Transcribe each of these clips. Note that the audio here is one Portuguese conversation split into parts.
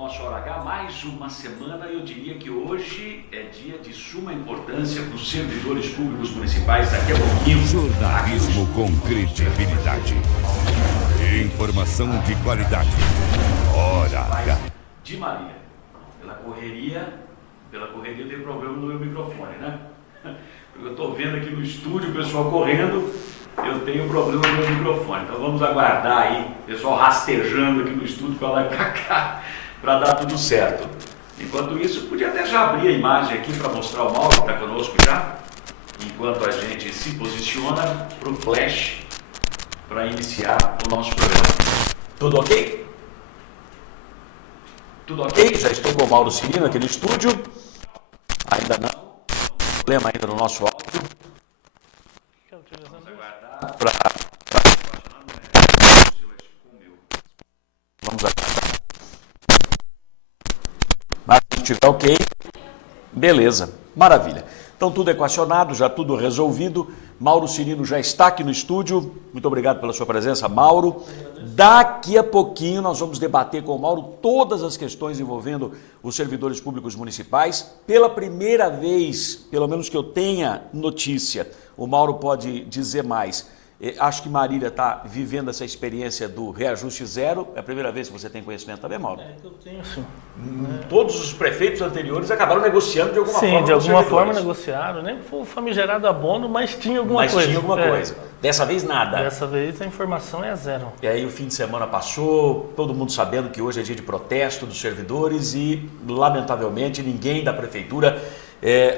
nosso Hora H, mais uma semana. Eu diria que hoje é dia de suma importância para os servidores públicos municipais. Daqui a pouquinho, jornalismo com credibilidade, informação de qualidade. Hora H. De Maria, pela correria tem problema no meu microfone, né? Porque eu estou vendo aqui no estúdio o pessoal correndo, eu tenho problema no meu microfone. Então vamos aguardar aí, o pessoal rastejando aqui no estúdio para lá e pra cá, para dar tudo certo. Enquanto isso, podia até já abrir a imagem aqui para mostrar o Mauro que está conosco já, enquanto a gente se posiciona para o flash, para iniciar o nosso programa. Tudo ok? Tudo ok? Já estou com o Mauro Cirino aqui no estúdio. Ainda não. Problema ainda no nosso áudio. Vamos aguardar para... Vamos aguardar. Mas se estiver ok, beleza, maravilha. Então tudo equacionado, já tudo resolvido. Mauro Cirino já está aqui no estúdio. Muito obrigado pela sua presença, Mauro. Daqui a pouquinho nós vamos debater com o Mauro todas as questões envolvendo os servidores públicos municipais. Pela primeira vez, pelo menos que eu tenha notícia, o Mauro pode dizer mais. Acho que Marília está vivendo essa experiência do reajuste zero. É a primeira vez que você tem conhecimento também, Mauro? É, que eu tenho sim. Todos os prefeitos anteriores acabaram negociando de alguma forma. Sim, de alguma forma negociaram, nem foi famigerado abono, mas tinha alguma coisa. Mas tinha alguma coisa. Dessa vez nada. Dessa vez a informação é zero. E aí o fim de semana passou, todo mundo sabendo que hoje é dia de protesto dos servidores e, lamentavelmente, ninguém da prefeitura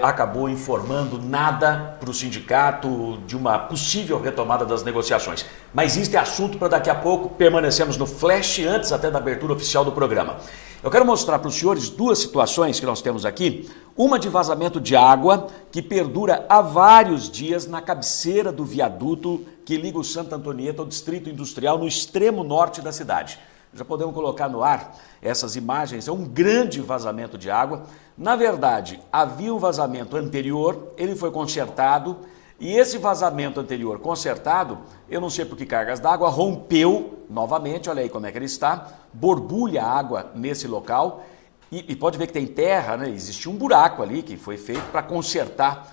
acabou informando nada para o sindicato de uma possível retomada das negociações. Mas isso é assunto para daqui a pouco, permanecemos no flash antes até da abertura oficial do programa. Eu quero mostrar para os senhores duas situações que nós temos aqui. Uma de vazamento de água que perdura há vários dias na cabeceira do viaduto que liga o Santa Antonieta ao Distrito Industrial no extremo norte da cidade. Já podemos colocar no ar essas imagens, é um grande vazamento de água. Na verdade, havia um vazamento anterior, ele foi consertado e esse vazamento anterior consertado, eu não sei por que cargas d'água, rompeu novamente, olha aí como é que ele está, borbulha água nesse local e pode ver que tem terra, né? Existe um buraco ali que foi feito para consertar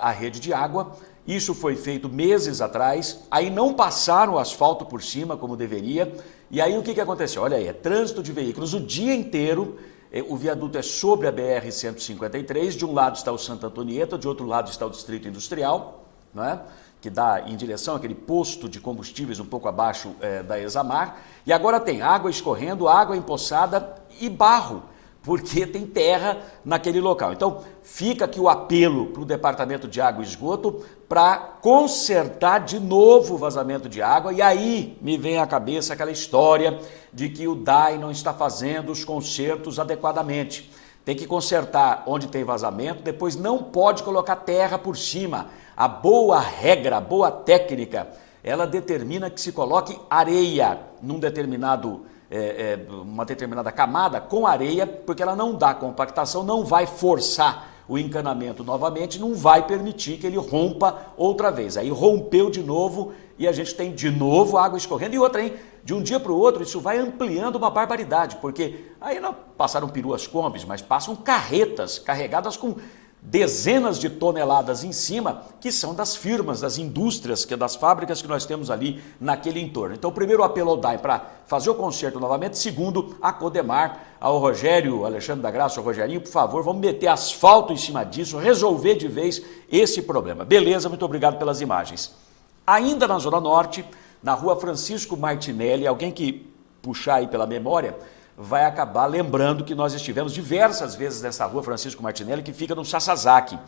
a rede de água. Isso foi feito meses atrás, aí não passaram o asfalto por cima como deveria. E aí o que aconteceu? Olha aí, é trânsito de veículos o dia inteiro, o viaduto é sobre a BR-153, de um lado está o Santa Antonieta, de outro lado está o Distrito Industrial, não é? Que dá em direção àquele posto de combustíveis um pouco abaixo da Examar. E agora tem água escorrendo, água empoçada e barro, porque tem terra naquele local. Então, fica aqui o apelo para o Departamento de Água e Esgoto para consertar de novo o vazamento de água. E aí me vem à cabeça aquela história de que o DAI não está fazendo os consertos adequadamente. Tem que consertar onde tem vazamento, depois não pode colocar terra por cima. A boa regra, a boa técnica, ela determina que se coloque areia num uma determinada camada com areia, porque ela não dá compactação, não vai forçar o encanamento novamente, não vai permitir que ele rompa outra vez. Aí rompeu de novo e a gente tem de novo água escorrendo. E outra, hein? De um dia para o outro isso vai ampliando uma barbaridade, porque aí não passaram peruas combis, mas passam carretas carregadas com dezenas de toneladas em cima, que são das firmas, das indústrias, das fábricas que nós temos ali naquele entorno. Então, primeiro apelo ao DAI para fazer o conserto novamente, segundo a Codemar, ao Rogério, Alexandre da Graça, ao Rogerinho, por favor, vamos meter asfalto em cima disso, resolver de vez esse problema. Beleza, muito obrigado pelas imagens. Ainda na Zona Norte, na rua Francisco Martinelli, alguém que puxar aí pela memória, vai acabar lembrando que nós estivemos diversas vezes nessa rua Francisco Martinelli, que fica no Sasazaki.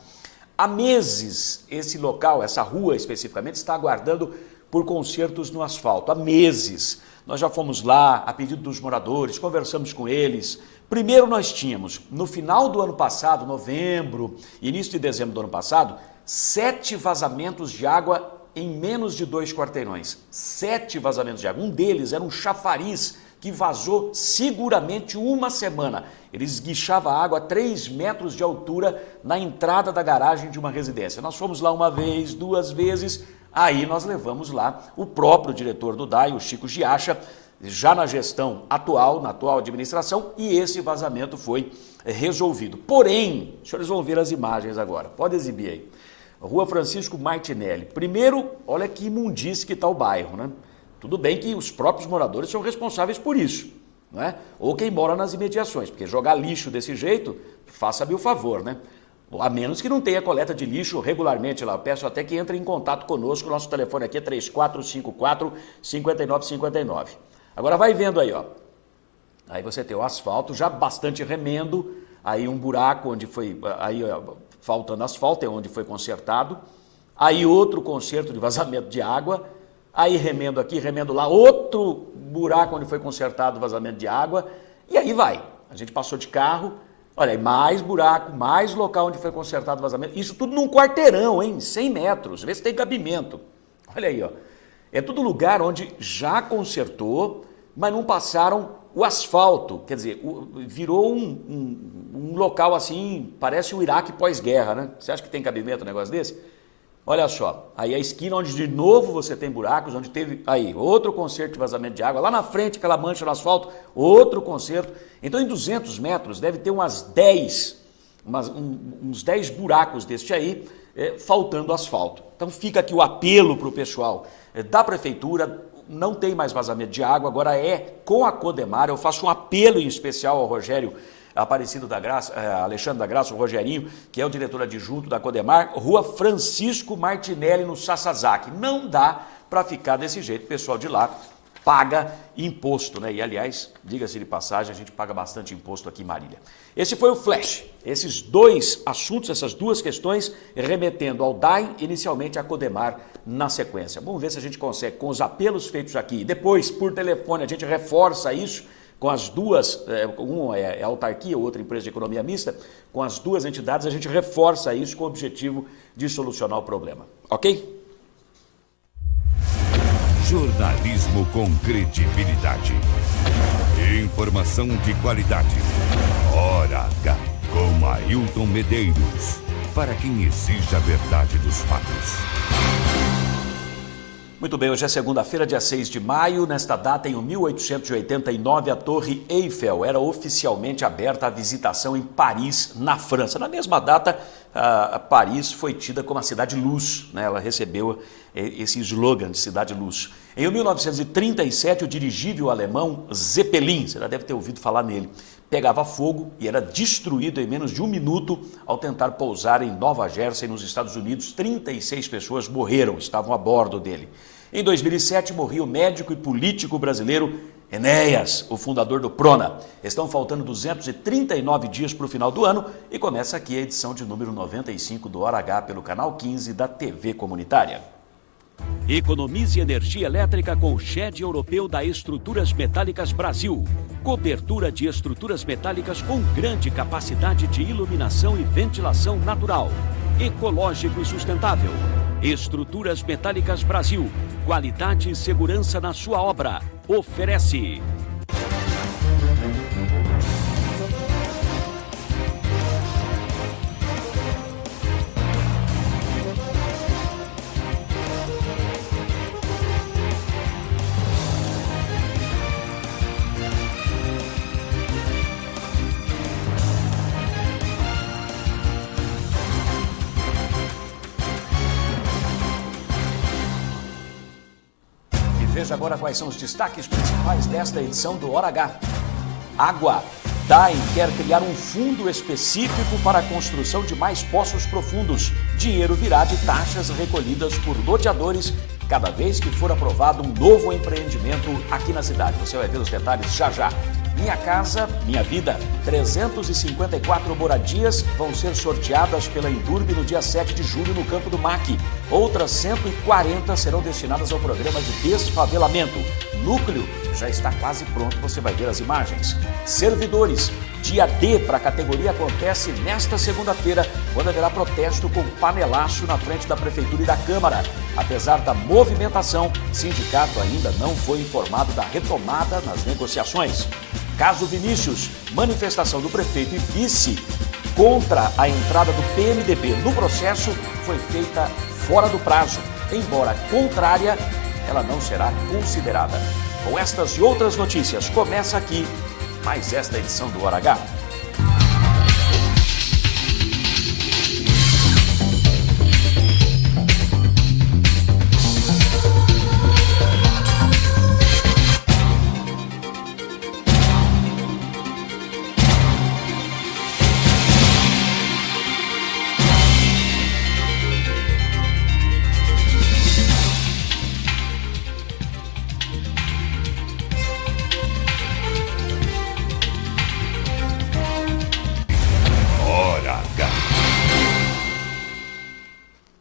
Há meses, esse local, essa rua especificamente, está aguardando por consertos no asfalto. Há meses. Nós já fomos lá, a pedido dos moradores, conversamos com eles. Primeiro nós tínhamos, no final do ano passado, novembro, início de dezembro do ano passado, 7 vazamentos de água em menos de 2 quarteirões. 7 vazamentos de água. Um deles era um chafariz que vazou seguramente uma semana. Ele esguichava água a 3 metros de altura na entrada da garagem de uma residência. Nós fomos lá uma vez, 2 vezes, aí nós levamos lá o próprio diretor do DAI, o Chico Giacha, já na gestão atual, na atual administração, e esse vazamento foi resolvido. Porém, os senhores vão ver as imagens agora, pode exibir aí. Rua Francisco Martinelli. Primeiro, olha que imundície que está o bairro, né? Tudo bem que os próprios moradores são responsáveis por isso, não é? Ou quem mora nas imediações, porque jogar lixo desse jeito, faça-me o favor, né? A menos que não tenha coleta de lixo regularmente lá. Eu peço até que entre em contato conosco, nosso telefone aqui é 3454-5959. Agora vai vendo aí, ó. Aí você tem o asfalto, já bastante remendo, aí um buraco onde foi, aí ó, faltando asfalto é onde foi consertado, aí outro conserto de vazamento de água, aí remendo aqui, remendo lá, outro buraco onde foi consertado o vazamento de água, e aí vai. A gente passou de carro, olha aí, mais buraco, mais local onde foi consertado o vazamento, isso tudo num quarteirão, hein, 100 metros, vê se tem cabimento. Olha aí, ó. É tudo lugar onde já consertou, mas não passaram o asfalto, quer dizer, virou um local assim, parece o Iraque pós-guerra, né? Você acha que tem cabimento um negócio desse? Olha só, aí a esquina onde de novo você tem buracos, onde teve, aí, outro conserto de vazamento de água, lá na frente aquela mancha no asfalto, outro conserto. Então em 200 metros deve ter uns 10 buracos deste aí, faltando asfalto. Então fica aqui o apelo para o pessoal da prefeitura, não tem mais vazamento de água, agora é com a Codemar. Eu faço um apelo em especial ao Rogério Aparecido da Graça, Alexandre da Graça, o Rogerinho, que é o diretor adjunto da Codemar, Rua Francisco Martinelli, no Sasazaki. Não dá para ficar desse jeito, o pessoal de lá paga imposto, né? E aliás, diga-se de passagem, a gente paga bastante imposto aqui em Marília. Esse foi o flash, esses dois assuntos, essas duas questões, remetendo ao DAI, inicialmente à Codemar na sequência. Vamos ver se a gente consegue, com os apelos feitos aqui, depois por telefone a gente reforça isso, com as duas, uma é autarquia, outra empresa de economia mista, com as duas entidades a gente reforça isso com o objetivo de solucionar o problema, ok? Jornalismo com credibilidade. Informação de qualidade. Hora H, com Ailton Medeiros. Para quem exige a verdade dos fatos. Muito bem, hoje é segunda-feira, dia 6 de maio. Nesta data, em 1889, a Torre Eiffel era oficialmente aberta à visitação em Paris, na França. Na mesma data, Paris foi tida como a cidade-luz, né? Ela recebeu esse slogan de cidade-luz. Em 1937, o dirigível alemão Zeppelin, você já deve ter ouvido falar nele, pegava fogo e era destruído em menos de um minuto ao tentar pousar em Nova Jersey, nos Estados Unidos. 36 pessoas morreram, estavam a bordo dele. Em 2007, morria o médico e político brasileiro Enéas, o fundador do Prona. Estão faltando 239 dias para o final do ano e começa aqui a edição de número 95 do Hora H pelo canal 15 da TV Comunitária. Economize energia elétrica com o SHED europeu da Estruturas Metálicas Brasil. Cobertura de estruturas metálicas com grande capacidade de iluminação e ventilação natural. Ecológico e sustentável. Estruturas Metálicas Brasil. Qualidade e segurança na sua obra. Oferece. Veja agora quais são os destaques principais desta edição do Hora H. Água. DAI quer criar um fundo específico para a construção de mais poços profundos. Dinheiro virá de taxas recolhidas por loteadores cada vez que for aprovado um novo empreendimento aqui na cidade. Você vai ver os detalhes já já. Minha Casa, Minha Vida. 354 moradias vão ser sorteadas pela Endurbe no dia 7 de julho no Campo do MAC. Outras 140 serão destinadas ao programa de desfavelamento. Núcleo já está quase pronto, você vai ver as imagens. Servidores. Dia D para a categoria acontece nesta segunda-feira, quando haverá protesto com panelaço na frente da Prefeitura e da Câmara. Apesar da movimentação, o sindicato ainda não foi informado da retomada nas negociações. Caso Vinícius, manifestação do prefeito e vice contra a entrada do PMDB no processo foi feita fora do prazo. Embora contrária, ela não será considerada. Com estas e outras notícias, começa aqui mais esta edição do Hora H.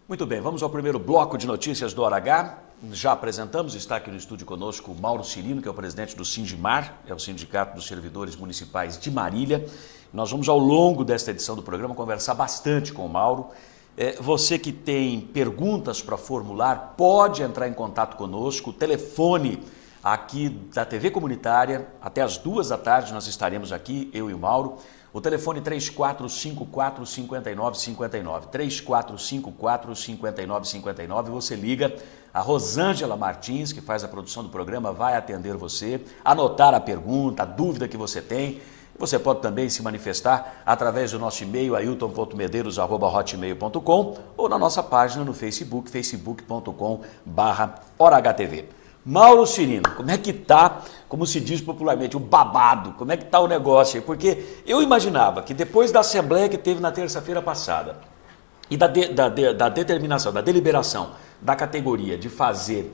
Muito bem, vamos ao primeiro bloco de notícias do Hora H. Já apresentamos, está aqui no estúdio conosco o Mauro Cirino, que é o presidente do Sindimar, é o Sindicato dos Servidores Municipais de Marília. Nós vamos, ao longo desta edição do programa, conversar bastante com o Mauro. Você que tem perguntas para formular, pode entrar em contato conosco. O telefone aqui da TV Comunitária, até as 2 da tarde nós estaremos aqui, eu e o Mauro. O telefone 3454-5959, 3454-5959, você liga, a Rosângela Martins, que faz a produção do programa, vai atender você, anotar a pergunta, a dúvida que você tem. Você pode também se manifestar através do nosso e-mail, ailton.medeiros@hotmail.com, ou na nossa página no Facebook, facebook.com/HoraHTV. Mauro Cirino, como é que tá, como se diz popularmente, o babado? Como é que tá o negócio aí? Porque eu imaginava que depois da assembleia que teve na terça-feira passada e da determinação, da deliberação da categoria de fazer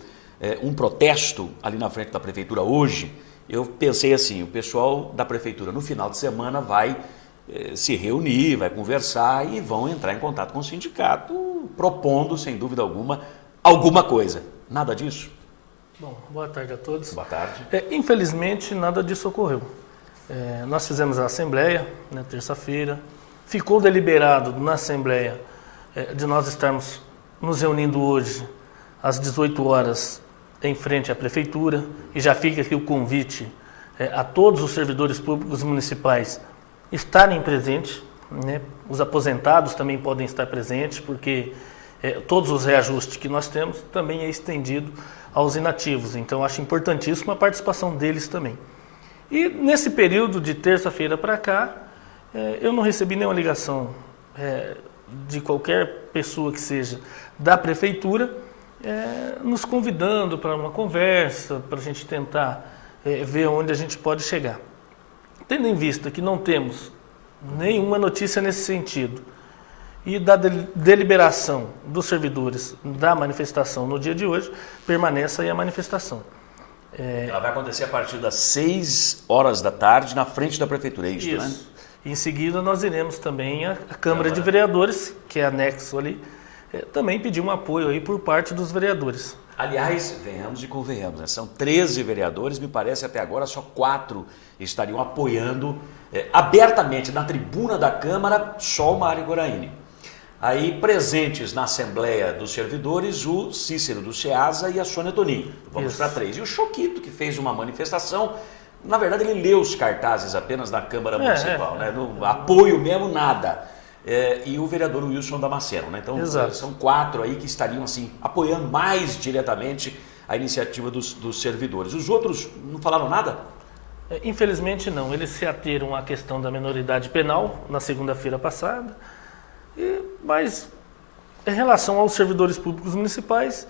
um protesto ali na frente da prefeitura hoje, eu pensei assim, o pessoal da prefeitura no final de semana vai se reunir, vai conversar e vão entrar em contato com o sindicato, propondo, sem dúvida alguma coisa. Nada disso? Bom, boa tarde a todos. Boa tarde. Infelizmente, nada disso ocorreu. Nós fizemos a assembleia na terça-feira. Ficou deliberado na assembleia de nós estarmos nos reunindo hoje às 18 horas em frente à prefeitura. E já fica aqui o convite a todos os servidores públicos municipais estarem presentes, né? Os aposentados também podem estar presentes, porque todos os reajustes que nós temos também é estendido aos inativos, então acho importantíssima a participação deles também. E nesse período de terça-feira para cá, eu não recebi nenhuma ligação de qualquer pessoa que seja da prefeitura, nos convidando para uma conversa, para a gente tentar ver onde a gente pode chegar. Tendo em vista que não temos nenhuma notícia nesse sentido, e da deliberação dos servidores da manifestação no dia de hoje, permaneça aí a manifestação. Ela vai acontecer a partir das 6 horas da tarde na frente da prefeitura, é isso, né? Em seguida nós iremos também à Câmara de Vereadores, que é anexo ali, também pedir um apoio aí por parte dos vereadores. Aliás, venhamos e convenhamos, né? São 13 vereadores, me parece até agora só 4 estariam apoiando abertamente na tribuna da Câmara, só o Mário Goraini. Aí, presentes na Assembleia dos Servidores, o Cícero do SEASA e a Sônia Toninho. Vamos para 3. E o Choquito, que fez uma manifestação, na verdade ele leu os cartazes apenas na Câmara Municipal, né? No apoio mesmo, nada. E o vereador Wilson Damasceno, né? Então, são 4 aí que estariam assim, apoiando mais diretamente a iniciativa dos servidores. Os outros não falaram nada? Infelizmente não. Eles se ateram à questão da minoridade penal na segunda-feira passada. Mas, em relação aos servidores públicos municipais,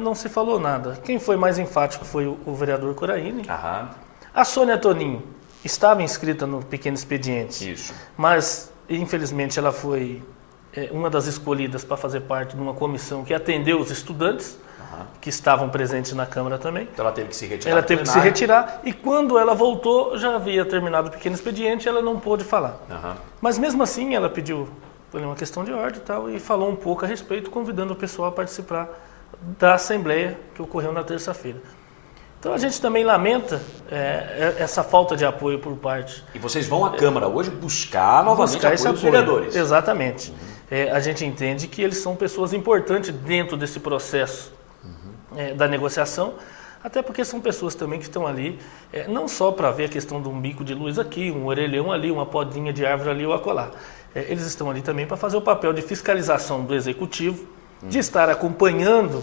não se falou nada. Quem foi mais enfático foi o vereador Coraine. A Sônia Toninho estava inscrita no pequeno expediente. Isso. Mas, infelizmente, ela foi uma das escolhidas para fazer parte de uma comissão que atendeu os estudantes, que estavam presentes na Câmara também. Então ela teve que se retirar. Ela teve que se retirar e quando ela voltou, já havia terminado o pequeno expediente e ela não pôde falar. Mas mesmo assim, ela pediu uma questão de ordem e tal, e falou um pouco a respeito, convidando o pessoal a participar da Assembleia que ocorreu na terça-feira. Então a gente também lamenta essa falta de apoio por parte... E vocês vão à Câmara hoje buscar novamente apoio dos vereadores. Exatamente. A gente entende que eles são pessoas importantes dentro desse processo da negociação, até porque são pessoas também que estão ali, não só para ver a questão de um bico de luz aqui, um orelhão ali, uma podinha de árvore ali ou acolá. Eles estão ali também para fazer o papel de fiscalização do Executivo, de estar acompanhando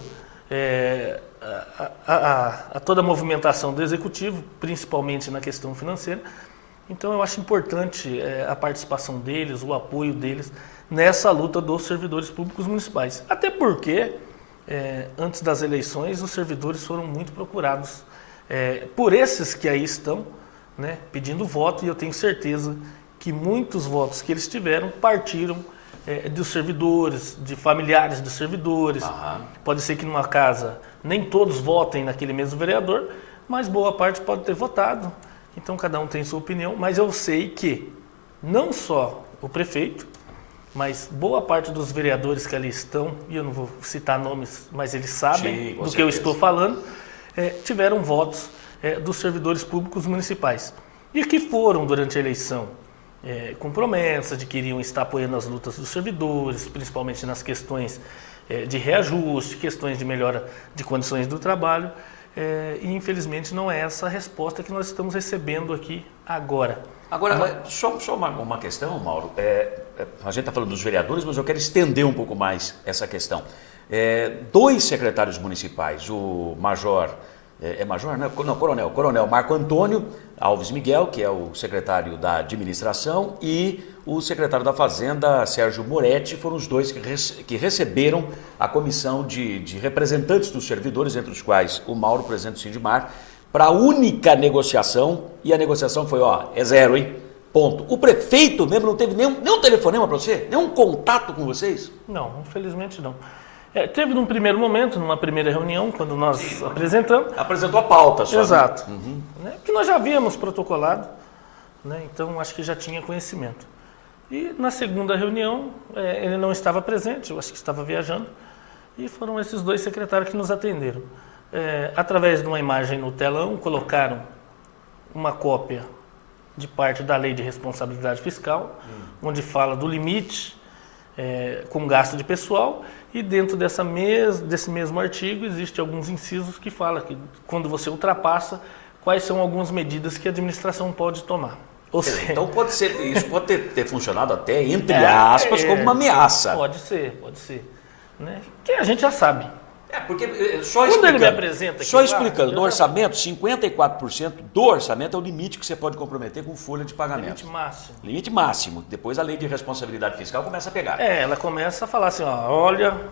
a toda a movimentação do Executivo, principalmente na questão financeira. Então eu acho importante a participação deles, o apoio deles nessa luta dos servidores públicos municipais. Até porque, antes das eleições, os servidores foram muito procurados por esses que aí estão, né, pedindo voto, e eu tenho certeza que muitos votos que eles tiveram partiram dos servidores, de familiares dos servidores. Pode ser que numa casa nem todos votem naquele mesmo vereador, mas boa parte pode ter votado. Então cada um tem sua opinião, mas eu sei que não só o prefeito, mas boa parte dos vereadores que ali estão, e eu não vou citar nomes, mas eles sabem do que eu estou falando, tiveram votos dos servidores públicos municipais. E que foram, durante a eleição, com promessas de que iriam estar apoiando as lutas dos servidores, principalmente nas questões de reajuste, questões de melhora de condições do trabalho, e infelizmente não é essa a resposta que nós estamos recebendo aqui agora. Agora, só uma questão, Mauro. A gente está falando dos vereadores, mas eu quero estender um pouco mais essa questão. 2 secretários municipais, o major, major, né? Não, coronel Marco Antônio Alves Miguel, que é o secretário da administração, e o secretário da Fazenda, Sérgio Moretti, foram os 2 que receberam a comissão de representantes dos servidores, entre os quais o Mauro, presidente do Sindimar, para a única negociação, e a negociação foi, é 0, hein? Ponto. O prefeito mesmo não teve nenhum telefonema para você? Nenhum contato com vocês? Não, infelizmente não. Teve num primeiro momento, numa primeira reunião, quando nós apresentamos. Apresentou a pauta só. Exato. Né? Que nós já havíamos protocolado, né? Então acho que já tinha conhecimento. E na segunda reunião, ele não estava presente, eu acho que estava viajando, e foram esses 2 secretários que nos atenderam. Através de uma imagem no telão, colocaram uma cópia de parte da Lei de Responsabilidade Fiscal, onde fala do limite com gasto de pessoal, e dentro desse mesmo artigo existem alguns incisos que falam que quando você ultrapassa, quais são algumas medidas que a administração pode tomar. Então isso pode ter funcionado até, entre aspas, como uma ameaça. Pode ser. Né? Que a gente já sabe. Porque quando ele me apresenta aqui, explicando, no orçamento, 54% do orçamento é o limite que você pode comprometer com folha de pagamento. Limite máximo. Limite máximo. Depois a lei de responsabilidade fiscal começa a pegar. Ela começa a falar assim,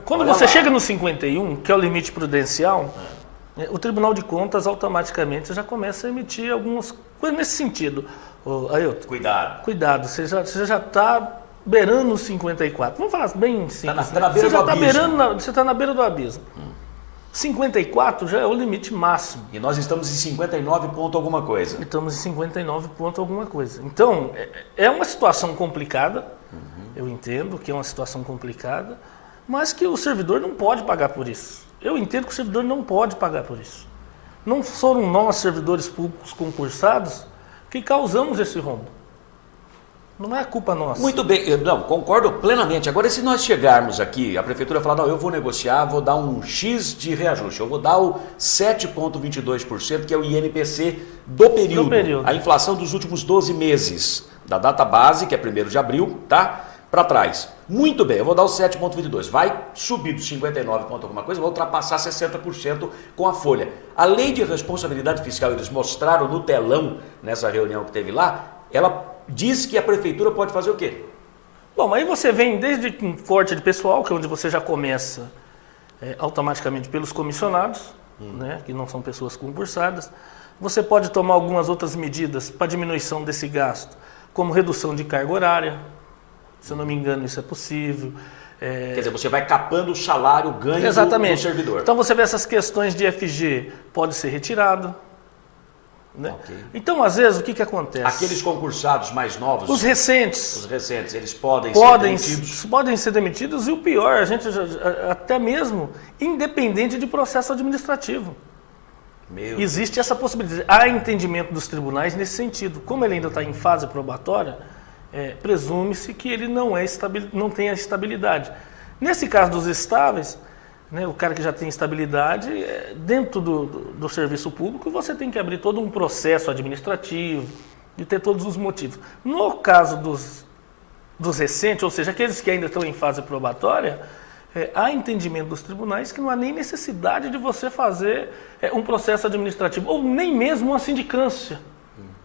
quando você chega no 51, que é o limite prudencial, o Tribunal de Contas automaticamente já começa a emitir algumas coisas nesse sentido. Ailton, cuidado, você já está beirando os 54. Vamos falar bem simples. Tá na beira do abismo. Você está na beira do abismo. 54 já é o limite máximo. E nós estamos em 59 ponto alguma coisa. Estamos em 59 ponto alguma coisa. Então, é uma situação complicada. Eu entendo que é uma situação complicada, mas que o servidor não pode pagar por isso. Eu entendo que o servidor não pode pagar por isso. Não foram nós, servidores públicos concursados, que causamos esse rombo. Não é culpa nossa. Muito bem, não, concordo plenamente. Agora, se nós chegarmos aqui, a prefeitura falar, não, eu vou negociar, vou dar um X de reajuste, eu vou dar o 7,22%, que é o INPC do período. A inflação dos últimos 12 meses, da data base, que é 1º de abril, tá? Para trás. Muito bem, eu vou dar o 7,22%. Vai subir dos 59 ponto alguma coisa, vai ultrapassar 60% com a folha. A lei de responsabilidade fiscal, eles mostraram no telão, nessa reunião que teve lá, ela diz que a prefeitura pode fazer o quê? Bom, aí você vem desde um corte de pessoal, que é onde você já começa automaticamente pelos comissionados, né, que não são pessoas concursadas. Você pode tomar algumas outras medidas para diminuição desse gasto, como redução de carga horária. Se eu não me engano, isso é possível. Quer dizer, você vai capando o salário, o ganho do servidor. Então você vê essas questões de FG, pode ser retirado. Né? Okay. Então, às vezes, o que acontece? Aqueles concursados mais novos, os recentes, eles podem ser demitidos? Podem ser demitidos, e o pior, a gente até mesmo independente de processo administrativo. Existe essa possibilidade. Há entendimento dos tribunais nesse sentido. Como ele ainda está em fase probatória, presume-se que ele não tenha estabilidade. Nesse caso dos estáveis, né, o cara que já tem estabilidade, dentro do serviço público, você tem que abrir todo um processo administrativo e ter todos os motivos. No caso dos recentes, ou seja, aqueles que ainda estão em fase probatória, há entendimento dos tribunais que não há nem necessidade de você fazer um processo administrativo, ou nem mesmo uma sindicância.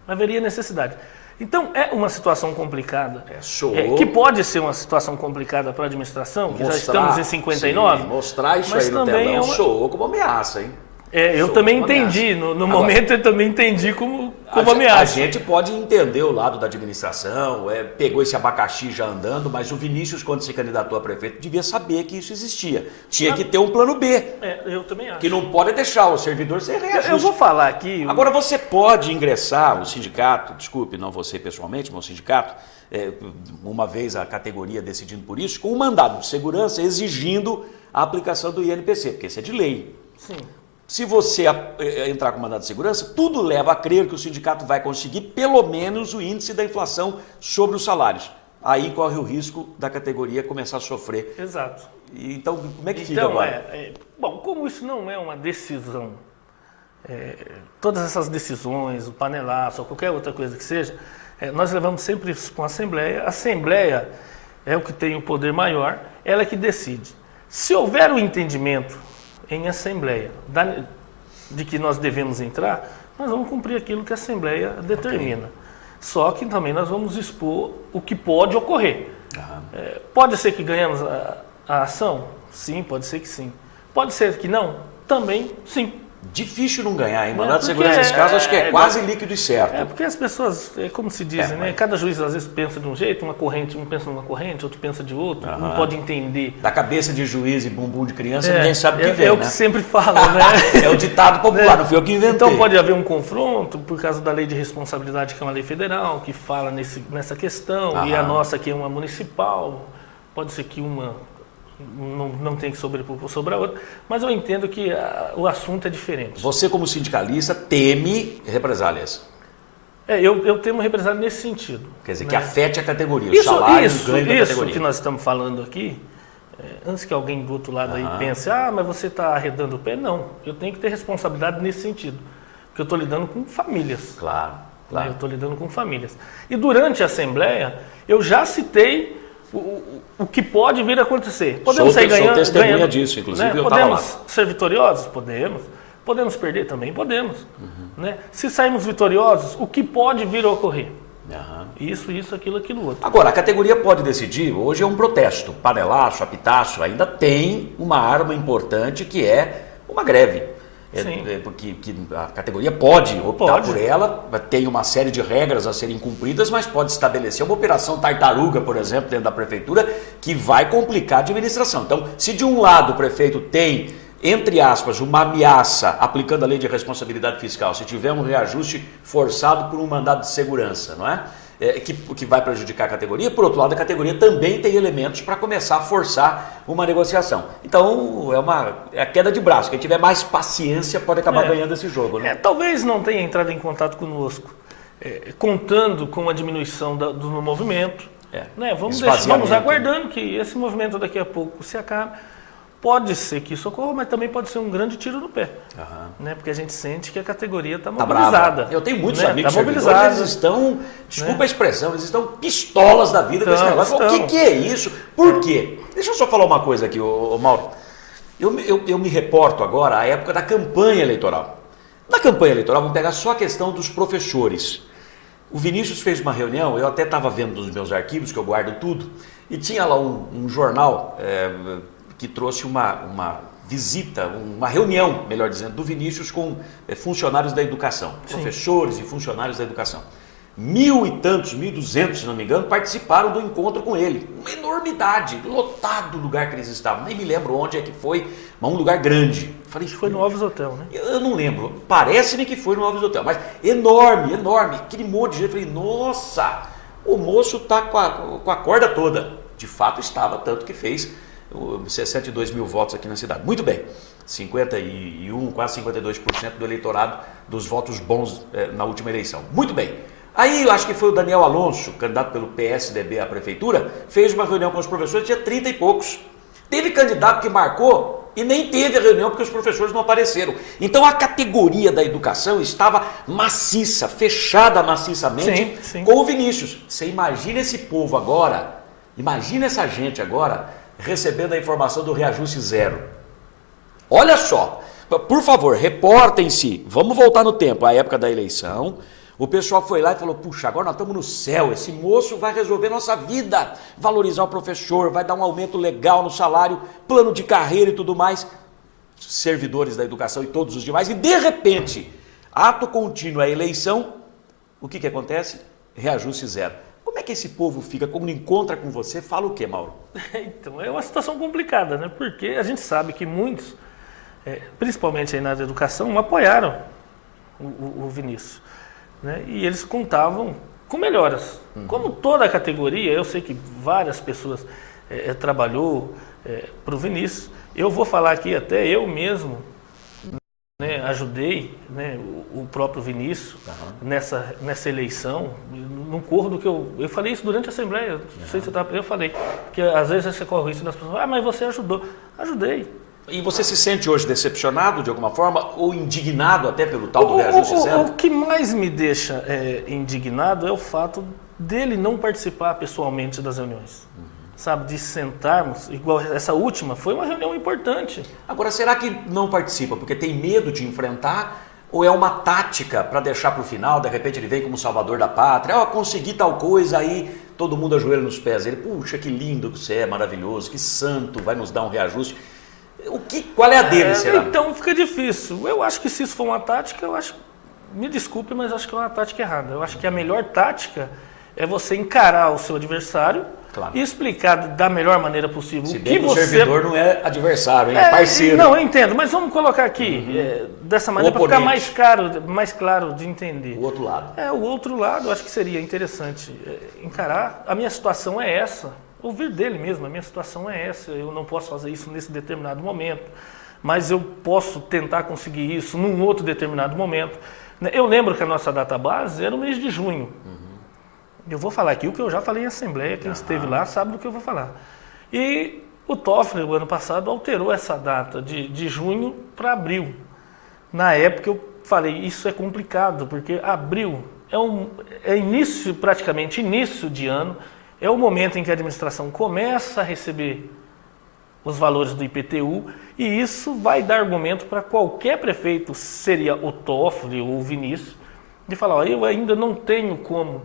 Haveria necessidade. Então, é uma situação complicada, que pode ser uma situação complicada para a administração, que já estamos em 59. Sim, mostrar isso aí no telão soou como ameaça, hein? Eu também entendi, no momento eu também entendi como ameaça. A gente pode entender o lado da administração, pegou esse abacaxi já andando, mas o Vinícius, quando se candidatou a prefeito, devia saber que isso existia. Tinha que ter um plano B. Eu também acho. Que não pode deixar o servidor sem reajuste. Eu vou falar aqui... Agora, você pode ingressar, o sindicato, desculpe, não você pessoalmente, mas o sindicato, uma vez a categoria decidindo por isso, com um mandado de segurança exigindo a aplicação do INPC, porque isso é de lei. Sim. Se você entrar com mandado de segurança, tudo leva a crer que o sindicato vai conseguir pelo menos o índice da inflação sobre os salários. Aí corre o risco da categoria começar a sofrer. Exato. Então, como é que fica agora? Bom, como isso não é uma decisão, todas essas decisões, o panelaço ou qualquer outra coisa que seja, nós levamos sempre isso para a Assembleia. A Assembleia é o que tem o poder maior, ela é que decide. Se houver um entendimento em Assembleia de que nós devemos entrar, nós vamos cumprir aquilo que a Assembleia determina. Okay. Só que também nós vamos expor o que pode ocorrer. Pode ser que ganhamos a ação? Sim, pode ser que sim. Pode ser que não? Também sim. Difícil não ganhar, hein? Mandado de segurança nesse caso, acho que é quase líquido e certo. Porque as pessoas, como se dizem, né? Cada juiz às vezes pensa de um jeito, uma corrente, um pensa numa corrente, outro pensa de outro, não pode entender. Da cabeça de juiz e bumbum de criança, ninguém sabe o que vem, É o que sempre falam, né? É o ditado popular, não fui eu que inventei. Então pode haver um confronto por causa da lei de responsabilidade, que é uma lei federal, que fala nessa questão, e a nossa que é uma municipal, pode ser que uma... Não tem que sobrepor sobre a outra, mas eu entendo que o assunto é diferente. Você, como sindicalista, teme represálias? Eu temo represália nesse sentido. Quer dizer, que afete a categoria, o salário, o ganho da categoria. Isso que nós estamos falando aqui, antes que alguém do outro lado aí pense, mas você está arredando o pé, não. Eu tenho que ter responsabilidade nesse sentido, porque eu estou lidando com famílias. Claro. Eu estou lidando com famílias. E durante a Assembleia, eu já citei o que pode vir a acontecer. Podemos sair ganhando. Sou testemunha disso, inclusive, eu estava lá. Podemos ser vitoriosos? Podemos. Podemos perder? Também podemos. Né? Se sairmos vitoriosos, o que pode vir a ocorrer? Isso, aquilo, outro. Agora, a categoria pode decidir, hoje é um protesto, panelaço, apitaço, ainda tem uma arma importante que é uma greve. Porque a categoria pode optar por ela, tem uma série de regras a serem cumpridas, mas pode estabelecer uma operação tartaruga, por exemplo, dentro da prefeitura, que vai complicar a administração. Então, se de um lado o prefeito tem, entre aspas, uma ameaça aplicando a lei de responsabilidade fiscal, se tiver um reajuste forçado por um mandado de segurança, não é? Que vai prejudicar a categoria, por outro lado, a categoria também tem elementos para começar a forçar uma negociação. Então, é a queda de braço. Quem tiver mais paciência pode acabar ganhando esse jogo. Né? Talvez não tenha entrado em contato conosco, contando com a diminuição do movimento. Né? Vamos aguardando que esse movimento daqui a pouco se acabe. Pode ser que isso ocorra, mas também pode ser um grande tiro no pé. Né? Porque a gente sente que a categoria está mobilizada. Eu tenho muitos amigos servidores, eles estão, desculpa a expressão, eles estão pistolas da vida desse negócio. O que é isso? Por quê? Deixa eu só falar uma coisa aqui, Mauro. Eu me reporto agora à época da campanha eleitoral. Na campanha eleitoral, vamos pegar só a questão dos professores. O Vinícius fez uma reunião, eu até estava vendo nos meus arquivos, que eu guardo tudo, e tinha lá um jornal... que trouxe uma visita, uma reunião, melhor dizendo, do Vinícius com funcionários da educação, professores e funcionários da educação. 1.000 e tantos, 1.200, se não me engano, participaram do encontro com ele. Uma enormidade, lotado o lugar que eles estavam. Nem me lembro onde é que foi, mas um lugar grande. Falei, foi no Alves Hotel, né? Eu não lembro, parece-me que foi no Alves Hotel, mas enorme, aquele monte de gente. Falei, nossa, o moço está com a corda toda. De fato estava, tanto que fez 62 mil votos aqui na cidade. Muito bem, 51, quase 52% do eleitorado dos votos bons na última eleição. Muito bem. Aí eu acho que foi o Daniel Alonso, candidato pelo PSDB à prefeitura, fez uma reunião com os professores, tinha 30 e poucos. Teve candidato que marcou e nem teve a reunião porque os professores não apareceram. Então a categoria da educação estava maciça, fechada maciçamente com o Vinícius. Você imagina esse povo agora, imagina essa gente agora recebendo a informação do reajuste zero. Olha só, por favor, reportem-se. Vamos voltar no tempo, à época da eleição. O pessoal foi lá e falou, puxa, agora nós estamos no céu, esse moço vai resolver nossa vida, valorizar o professor, vai dar um aumento legal no salário, plano de carreira e tudo mais. Servidores da educação e todos os demais. E de repente, ato contínuo à eleição, o que acontece? Reajuste zero. Como é que esse povo fica, quando encontra com você, fala o quê, Mauro? Então, é uma situação complicada, né? Porque a gente sabe que muitos, principalmente aí na área da educação, apoiaram o Vinícius. Né? E eles contavam com melhoras. Como toda a categoria, eu sei que várias pessoas trabalhou para o Vinícius. Eu vou falar aqui, até eu mesmo, né, ajudei, né, o próprio Vinícius nessa eleição, no corro do que eu falei isso durante a Assembleia, não sei se você eu falei, que às vezes você corre isso das pessoas, mas você ajudou. Ajudei. E você se sente hoje decepcionado de alguma forma ou indignado até pelo tal do reajuste zero? O que mais me deixa indignado é o fato dele não participar pessoalmente das reuniões. Sabe, de sentarmos, igual essa última, foi uma reunião importante. Agora, será que não participa porque tem medo de enfrentar ou é uma tática para deixar para o final, de repente ele vem como salvador da pátria, consegui tal coisa, aí todo mundo ajoelha nos pés dele, puxa, que lindo que você é, maravilhoso, que santo, vai nos dar um reajuste. Qual é a dele, será? Então fica difícil. Eu acho que se isso for uma tática, me desculpe, mas acho que é uma tática errada. Eu acho que a melhor tática é você encarar o seu adversário e explicar da melhor maneira possível. Se bem que o servidor não é adversário, é parceiro. Não, eu entendo, mas vamos colocar aqui dessa maneira para ficar mais claro de entender. O outro lado. O outro lado, eu acho que seria interessante encarar. A minha situação é essa. Ouvir dele mesmo, a minha situação é essa, eu não posso fazer isso nesse determinado momento, mas eu posso tentar conseguir isso num outro determinado momento. Eu lembro que a nossa database era no mês de junho. Eu vou falar aqui o que eu já falei em Assembleia, quem esteve lá sabe do que eu vou falar. E o Toffoli, o ano passado, alterou essa data de junho para abril. Na época eu falei, isso é complicado, porque abril é praticamente início de ano, é o momento em que a administração começa a receber os valores do IPTU e isso vai dar argumento para qualquer prefeito, seria o Toffoli ou o Vinícius, de falar, eu ainda não tenho como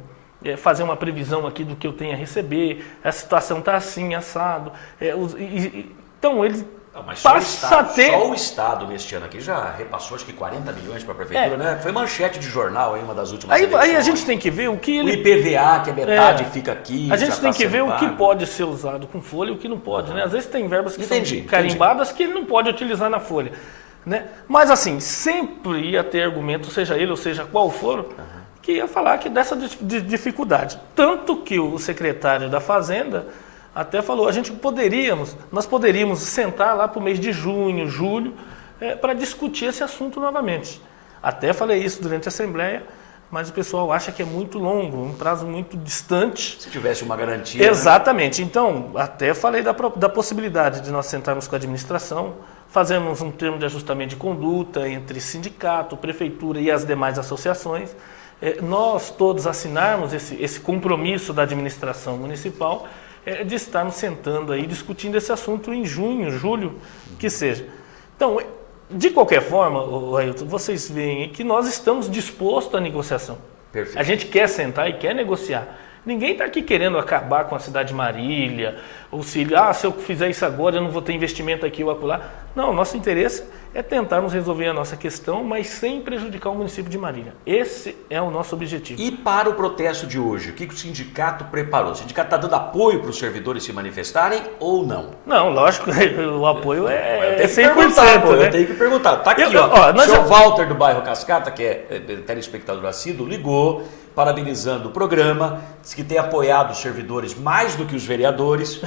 fazer uma previsão aqui do que eu tenho a receber, a situação está assim, assado. Então ele mas passa a ter... Só o Estado neste ano aqui já repassou acho que 40 milhões para a Prefeitura, né? Foi manchete de jornal em uma das últimas eleições. Aí a gente tem que ver o que ele... O IPVA, que é metade, fica aqui. A gente tem que ver o que pode ser usado com folha e o que não pode, né? Às vezes tem verbas que são carimbadas que ele não pode utilizar na folha. Né? Mas assim, sempre ia ter argumento, seja ele ou seja qual for, que ia falar que dessa dificuldade. Tanto que o secretário da Fazenda até falou, nós poderíamos sentar lá para o mês de junho, julho, para discutir esse assunto novamente. Até falei isso durante a Assembleia, mas o pessoal acha que é muito longo, um prazo muito distante. Se tivesse uma garantia. Exatamente. Né? Então, até falei da possibilidade de nós sentarmos com a administração, fazermos um termo de ajustamento de conduta entre sindicato, prefeitura e as demais associações, nós todos assinarmos esse compromisso da administração municipal de estarmos sentando aí, discutindo esse assunto em junho, julho, que seja. Então, de qualquer forma, Ailton, vocês veem que nós estamos dispostos à negociação. Perfeito. A gente quer sentar e quer negociar. Ninguém está aqui querendo acabar com a cidade de Marília, ou se eu fizer isso agora eu não vou ter investimento aqui ou acolá. Não, nosso interesse é tentarmos resolver a nossa questão, mas sem prejudicar o município de Marília. Esse é o nosso objetivo. E para o protesto de hoje, o que o sindicato preparou? O sindicato está dando apoio para os servidores se manifestarem ou não? Não, lógico, o apoio é 100%. Eu tenho que perguntar. Está aqui, o senhor Walter do bairro Cascata, que é telespectador assíduo, ligou, parabenizando o programa, disse que tem apoiado os servidores mais do que os vereadores.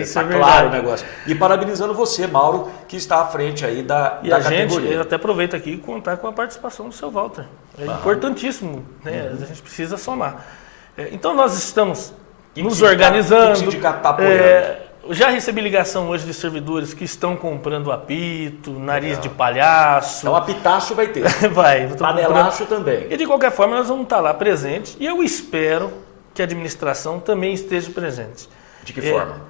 Está claro o negócio. E parabenizando você, Mauro, que está à frente aí da categoria. Eu até aproveito aqui e contar com a participação do seu Walter. É importantíssimo, né? A gente precisa somar. Então nós estamos nos organizando. O sindicato está apoiando? Já recebi ligação hoje de servidores que estão comprando apito, nariz de palhaço. Então apitaço vai ter. Vai. Panelaço também. E de qualquer forma nós vamos estar lá presentes e eu espero que a administração também esteja presente. De que forma?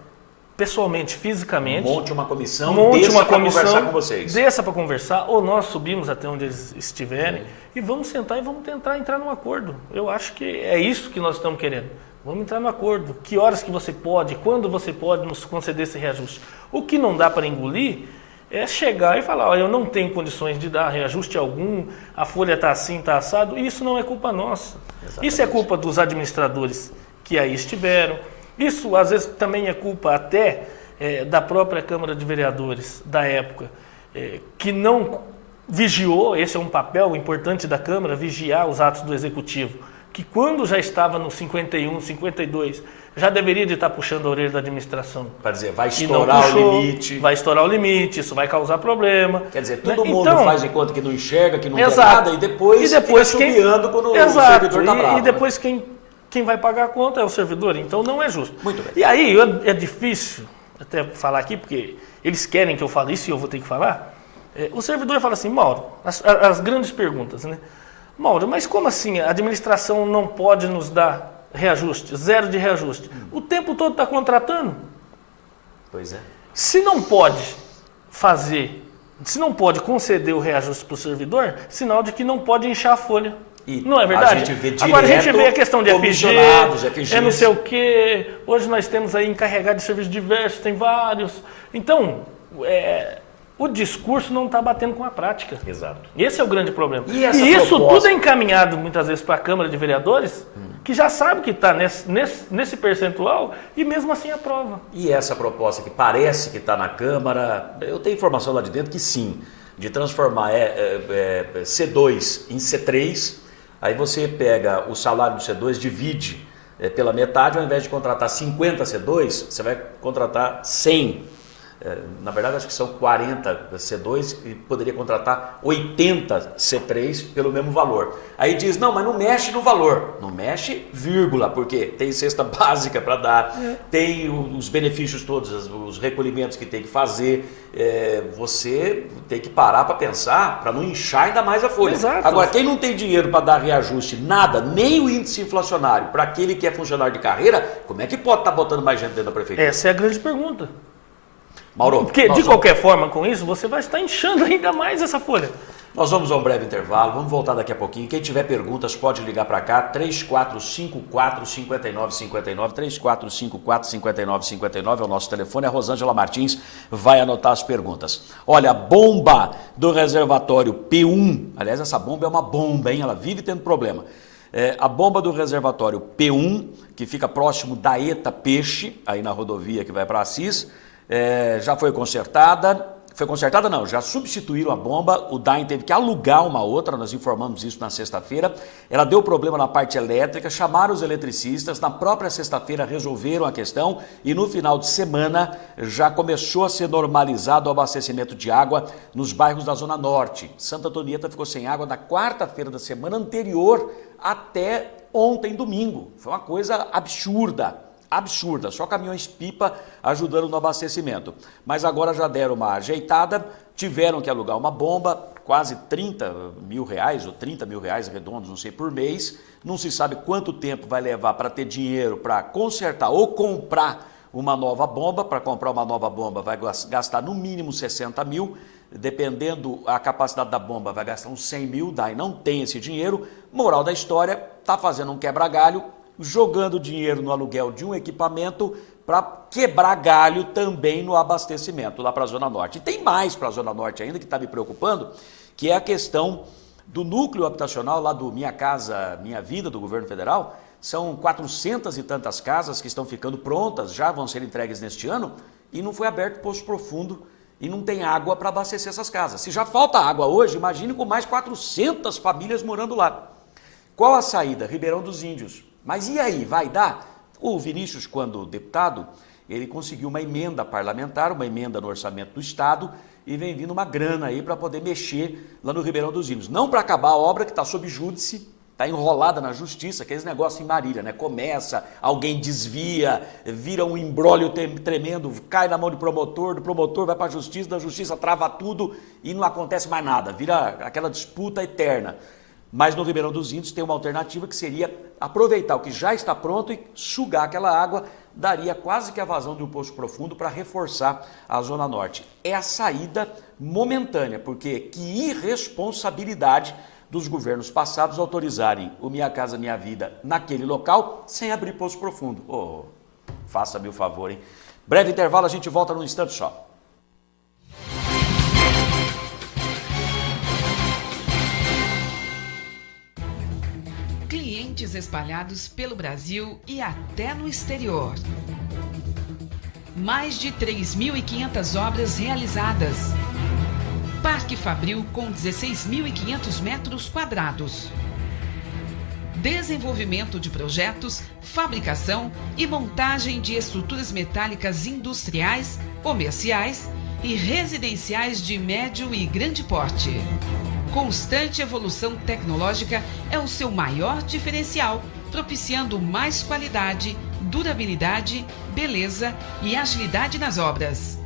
pessoalmente, fisicamente. Monte uma comissão, desça para conversar com vocês. Desça para conversar, ou nós subimos até onde eles estiverem e vamos sentar e vamos tentar entrar num acordo. Eu acho que é isso que nós estamos querendo. Vamos entrar no acordo. Que horas que você pode, quando você pode nos conceder esse reajuste. O que não dá para engolir é chegar e falar, eu não tenho condições de dar reajuste algum, a folha está assim, está assado. Isso não é culpa nossa. Exatamente. Isso é culpa dos administradores que aí estiveram. Isso, às vezes, também é culpa até da própria Câmara de Vereadores da época, que não vigiou, esse é um papel importante da Câmara, vigiar os atos do Executivo, que quando já estava no 51, 52, já deveria de estar puxando a orelha da administração. Para dizer, vai estourar o limite. Vai estourar o limite, isso vai causar problema. Quer dizer, todo mundo faz de conta que não enxerga, que não quer nada, e depois fica subiando quando o servidor está bravo. E depois quem vai pagar a conta é o servidor, então não é justo. Muito bem. E aí é difícil até falar aqui, porque eles querem que eu fale isso e eu vou ter que falar. O servidor fala assim, Mauro, as grandes perguntas, né? Mauro, mas como assim a administração não pode nos dar reajuste, zero de reajuste? O tempo todo está contratando. Pois é. Se não pode fazer, se não pode conceder o reajuste para o servidor, sinal de que não pode inchar a folha. E não é verdade? Agora a gente vê a questão de FG, não sei o quê. Hoje nós temos aí encarregados de serviços diversos, tem vários. Então, o discurso não está batendo com a prática. Exato. Esse é o grande problema. E isso tudo é encaminhado muitas vezes para a Câmara de Vereadores, que já sabe que está nesse percentual e mesmo assim aprova. E essa proposta que parece que está na Câmara, eu tenho informação lá de dentro que sim, de transformar C2 em C3. Aí você pega o salário do C2, divide pela metade, ao invés de contratar 50 C2, você vai contratar 100. Na verdade, acho que são 40 C2 e poderia contratar 80 C3 pelo mesmo valor. Aí diz, não, mas não mexe no valor. Não mexe, vírgula, porque tem cesta básica para dar, tem os benefícios todos, os recolhimentos que tem que fazer. Você tem que parar para pensar, para não inchar ainda mais a folha. Exato. Agora, quem não tem dinheiro para dar reajuste, nada, nem o índice inflacionário, para aquele que é funcionário de carreira, como é que pode estar botando mais gente dentro da prefeitura? Essa é a grande pergunta. Mauro, porque de qualquer forma, com isso, você vai estar inchando ainda mais essa folha. Nós vamos a um breve intervalo, vamos voltar daqui a pouquinho. Quem tiver perguntas pode ligar para cá, 3454-5959, 3454-5959 é o nosso telefone. A Rosângela Martins vai anotar as perguntas. Olha, a bomba do reservatório P1, aliás, essa bomba é uma bomba, hein? Ela vive tendo problema. A bomba do reservatório P1, que fica próximo da ETA Peixe, aí na rodovia que vai para Assis, já foi consertada. Foi consertada não, já substituíram a bomba, o DAEM teve que alugar uma outra, nós informamos isso na sexta-feira. Ela deu problema na parte elétrica, chamaram os eletricistas, na própria sexta-feira resolveram a questão e no final de semana já começou a ser normalizado o abastecimento de água nos bairros da Zona Norte. Santa Antonieta ficou sem água na quarta-feira da semana anterior até ontem, domingo. Foi uma coisa absurda. Absurda, só caminhões-pipa ajudando no abastecimento. Mas agora já deram uma ajeitada, tiveram que alugar uma bomba, quase 30 mil reais ou 30 mil reais redondos, não sei, por mês. Não se sabe quanto tempo vai levar para ter dinheiro para consertar ou comprar uma nova bomba. Para comprar uma nova bomba vai gastar no mínimo 60 mil, dependendo a capacidade da bomba vai gastar uns 100 mil, daí não tem esse dinheiro. Moral da história, está fazendo um quebra-galho, jogando dinheiro no aluguel de um equipamento para quebrar galho também no abastecimento lá para a Zona Norte. E tem mais para a Zona Norte ainda que está me preocupando, que é a questão do núcleo habitacional lá do Minha Casa Minha Vida, do governo federal. São 400 e tantas casas que estão ficando prontas, já vão ser entregues neste ano, e não foi aberto poço profundo e não tem água para abastecer essas casas. Se já falta água hoje, imagine com mais 400 famílias morando lá. Qual a saída? Ribeirão dos Índios. Mas e aí, vai dar? O Vinícius, quando deputado, ele conseguiu uma emenda parlamentar, uma emenda no orçamento do Estado, e vem vindo uma grana aí para poder mexer lá no Ribeirão dos Índios. Não para acabar a obra que está sob júdice, está enrolada na justiça, aqueles negócios em Marília, né? Começa, alguém desvia, vira um imbróglio tremendo, cai na mão do promotor vai para a justiça, da justiça trava tudo e não acontece mais nada, vira aquela disputa eterna. Mas no Ribeirão dos Índios tem uma alternativa que seria aproveitar o que já está pronto e sugar aquela água, daria quase que a vazão de um poço profundo para reforçar a Zona Norte. É a saída momentânea, porque que irresponsabilidade dos governos passados autorizarem o Minha Casa Minha Vida naquele local sem abrir poço profundo. Oh, faça-me o favor, hein? Breve intervalo, a gente volta num instante só. Clientes espalhados pelo Brasil e até no exterior. Mais de 3.500 obras realizadas. Parque Fabril com 16.500 metros quadrados. Desenvolvimento de projetos, fabricação e montagem de estruturas metálicas industriais, comerciais e residenciais de médio e grande porte. Constante evolução tecnológica é o seu maior diferencial, propiciando mais qualidade, durabilidade, beleza e agilidade nas obras.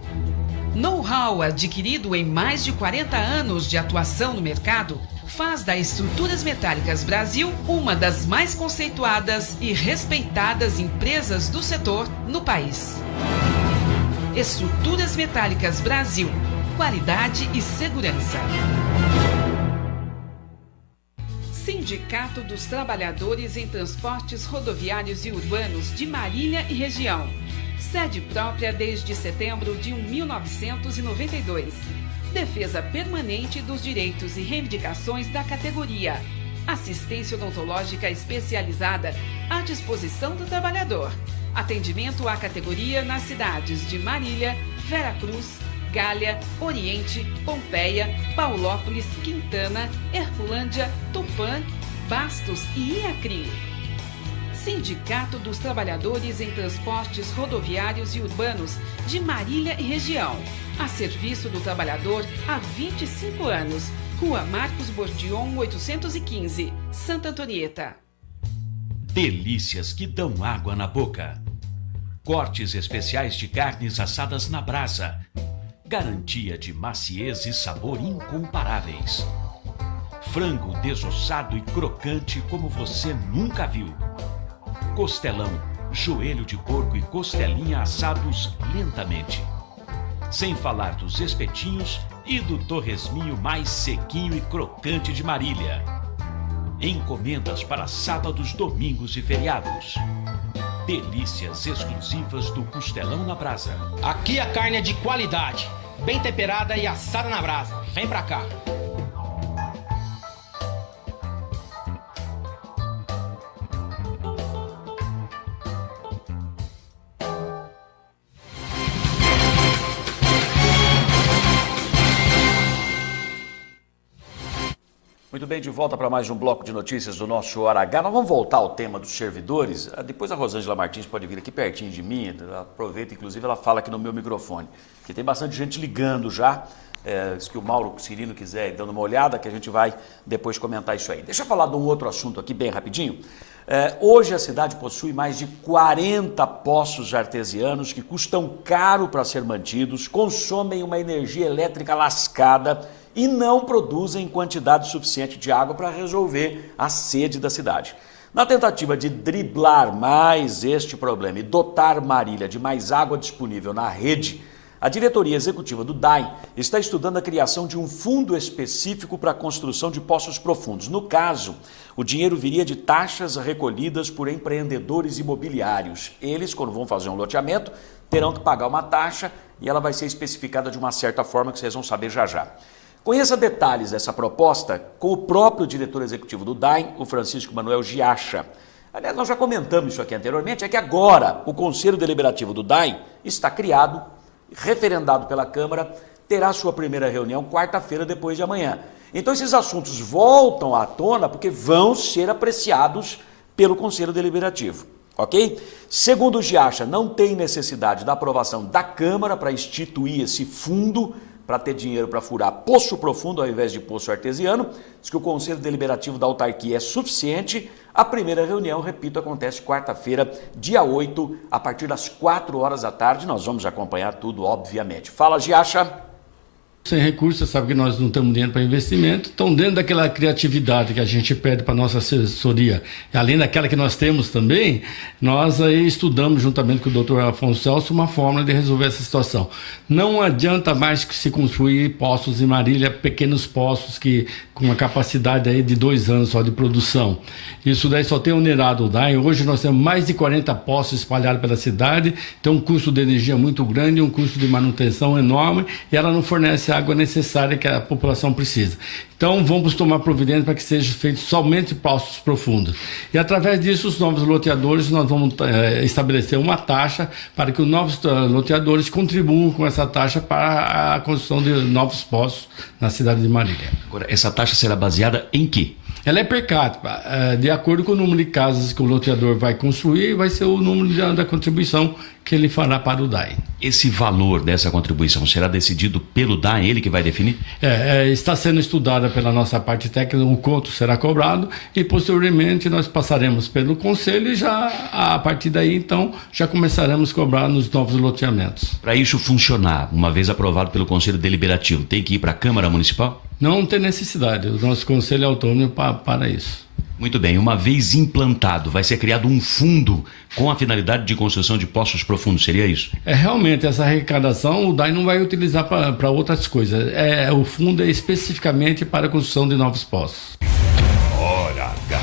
Know-how adquirido em mais de 40 anos de atuação no mercado faz da Estruturas Metálicas Brasil uma das mais conceituadas e respeitadas empresas do setor no país. Estruturas Metálicas Brasil, qualidade e segurança. Sindicato dos Trabalhadores em Transportes Rodoviários e Urbanos de Marília e Região. Sede própria desde setembro de 1992. Defesa permanente dos direitos e reivindicações da categoria. Assistência odontológica especializada à disposição do trabalhador. Atendimento à categoria nas cidades de Marília, Veracruz, Galha, Oriente, Pompeia, Paulópolis, Quintana, Herculândia, Tupã, Bastos e Iacri. Sindicato dos Trabalhadores em Transportes Rodoviários e Urbanos de Marília e Região. A serviço do trabalhador há 25 anos. Rua Marcos Bordion, 815, Santa Antonieta. Delícias que dão água na boca. Cortes especiais de carnes assadas na brasa. Garantia de maciez e sabor incomparáveis. Frango desossado e crocante como você nunca viu. Costelão, joelho de porco e costelinha assados lentamente. Sem falar dos espetinhos e do torresminho mais sequinho e crocante de Marília. Encomendas para sábados, domingos e feriados. Delícias exclusivas do Costelão na Brasa. Aqui a carne é de qualidade, bem temperada e assada na brasa. Vem pra cá. Muito bem, de volta para mais um bloco de notícias do nosso Hora H. Nós vamos voltar ao tema dos servidores. Depois a Rosângela Martins pode vir aqui pertinho de mim. Ela aproveita, inclusive, ela fala aqui no meu microfone. Porque tem bastante gente ligando já. Se que o Mauro Cirino quiser ir dando uma olhada, que a gente vai depois comentar isso aí. Deixa eu falar de um outro assunto aqui bem rapidinho. Hoje a cidade possui mais de 40 poços artesianos que custam caro para ser mantidos, consomem uma energia elétrica lascada e não produzem quantidade suficiente de água para resolver a sede da cidade. Na tentativa de driblar mais este problema e dotar Marília de mais água disponível na rede, a diretoria executiva do DAI está estudando a criação de um fundo específico para a construção de poços profundos. No caso, o dinheiro viria de taxas recolhidas por empreendedores imobiliários. Eles, quando vão fazer um loteamento, terão que pagar uma taxa e ela vai ser especificada de uma certa forma que vocês vão saber já já. Conheça detalhes dessa proposta com o próprio diretor executivo do DAI, o Francisco Manuel Giacha. Aliás, nós já comentamos isso aqui anteriormente, é que agora o Conselho Deliberativo do DAI está criado, referendado pela Câmara, terá sua primeira reunião quarta-feira depois de amanhã. Então esses assuntos voltam à tona porque vão ser apreciados pelo Conselho Deliberativo, ok? Segundo o Giacha, não tem necessidade da aprovação da Câmara para instituir esse fundo para ter dinheiro para furar poço profundo ao invés de poço artesiano. Diz que o Conselho Deliberativo da Autarquia é suficiente. A primeira reunião, repito, acontece quarta-feira, dia 8, a partir das 4 horas da tarde. Nós vamos acompanhar tudo, obviamente. Fala, Giacha. Sem recursos, você sabe que nós não temos dinheiro para investimento, então dentro daquela criatividade que a gente pede para a nossa assessoria, além daquela que nós temos também, nós aí estudamos juntamente com o Dr. Afonso Celso uma forma de resolver essa situação. Não adianta mais que se construir poços em Marília, pequenos poços que com uma capacidade aí de 2 anos só de produção. Isso daí só tem onerado o DAI. Hoje nós temos mais de 40 poços espalhados pela cidade, tem um custo de energia muito grande, um custo de manutenção enorme e ela não fornece a água necessária que a população precisa. Então vamos tomar providência para que sejam feitos somente poços profundos. E através disso, os novos loteadores, nós vamos estabelecer uma taxa para que os novos loteadores contribuam com essa taxa para a construção de novos poços na cidade de Marília. Agora, essa taxa será baseada em quê? Ela é per capita, de acordo com o número de casas que o loteador vai construir, vai ser o número da contribuição que ele fará para o DAI. Esse valor dessa contribuição será decidido pelo DAI, ele que vai definir? Está sendo estudada pela nossa parte técnica, o quanto será cobrado e posteriormente nós passaremos pelo conselho e já a partir daí então já começaremos a cobrar nos novos loteamentos. Para isso funcionar, uma vez aprovado pelo Conselho Deliberativo, tem que ir para a Câmara Municipal? Não tem necessidade, o nosso conselho é autônomo para isso. Muito bem, uma vez implantado, vai ser criado um fundo com a finalidade de construção de poços profundos, seria isso? Realmente, essa arrecadação o DAI não vai utilizar para outras coisas. O fundo é especificamente para a construção de novos poços. Hora H.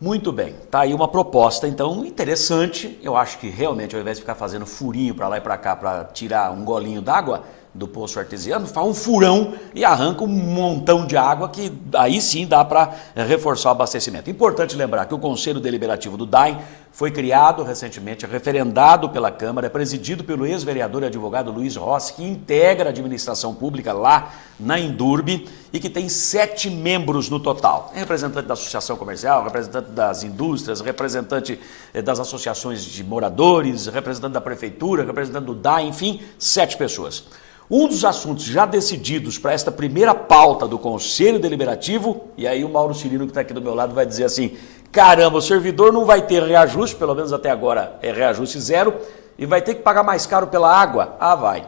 Muito bem, tá aí uma proposta então interessante. Eu acho que realmente ao invés de ficar fazendo furinho para lá e para cá para tirar um golinho d'água do poço artesiano, faz um furão e arranca um montão de água que aí sim dá para reforçar o abastecimento. Importante lembrar que o Conselho Deliberativo do DAI foi criado recentemente, referendado pela Câmara, é presidido pelo ex-vereador e advogado Luiz Rossi, que integra a administração pública lá na Indurbe e que tem 7 membros no total. É representante da Associação Comercial, representante das indústrias, representante das associações de moradores, representante da Prefeitura, representante do DAI, enfim, 7 pessoas. Um dos assuntos já decididos para esta primeira pauta do Conselho Deliberativo, e aí o Mauro Cirino que está aqui do meu lado vai dizer assim, caramba, o servidor não vai ter reajuste, pelo menos até agora é reajuste zero, e vai ter que pagar mais caro pela água? Ah, vai.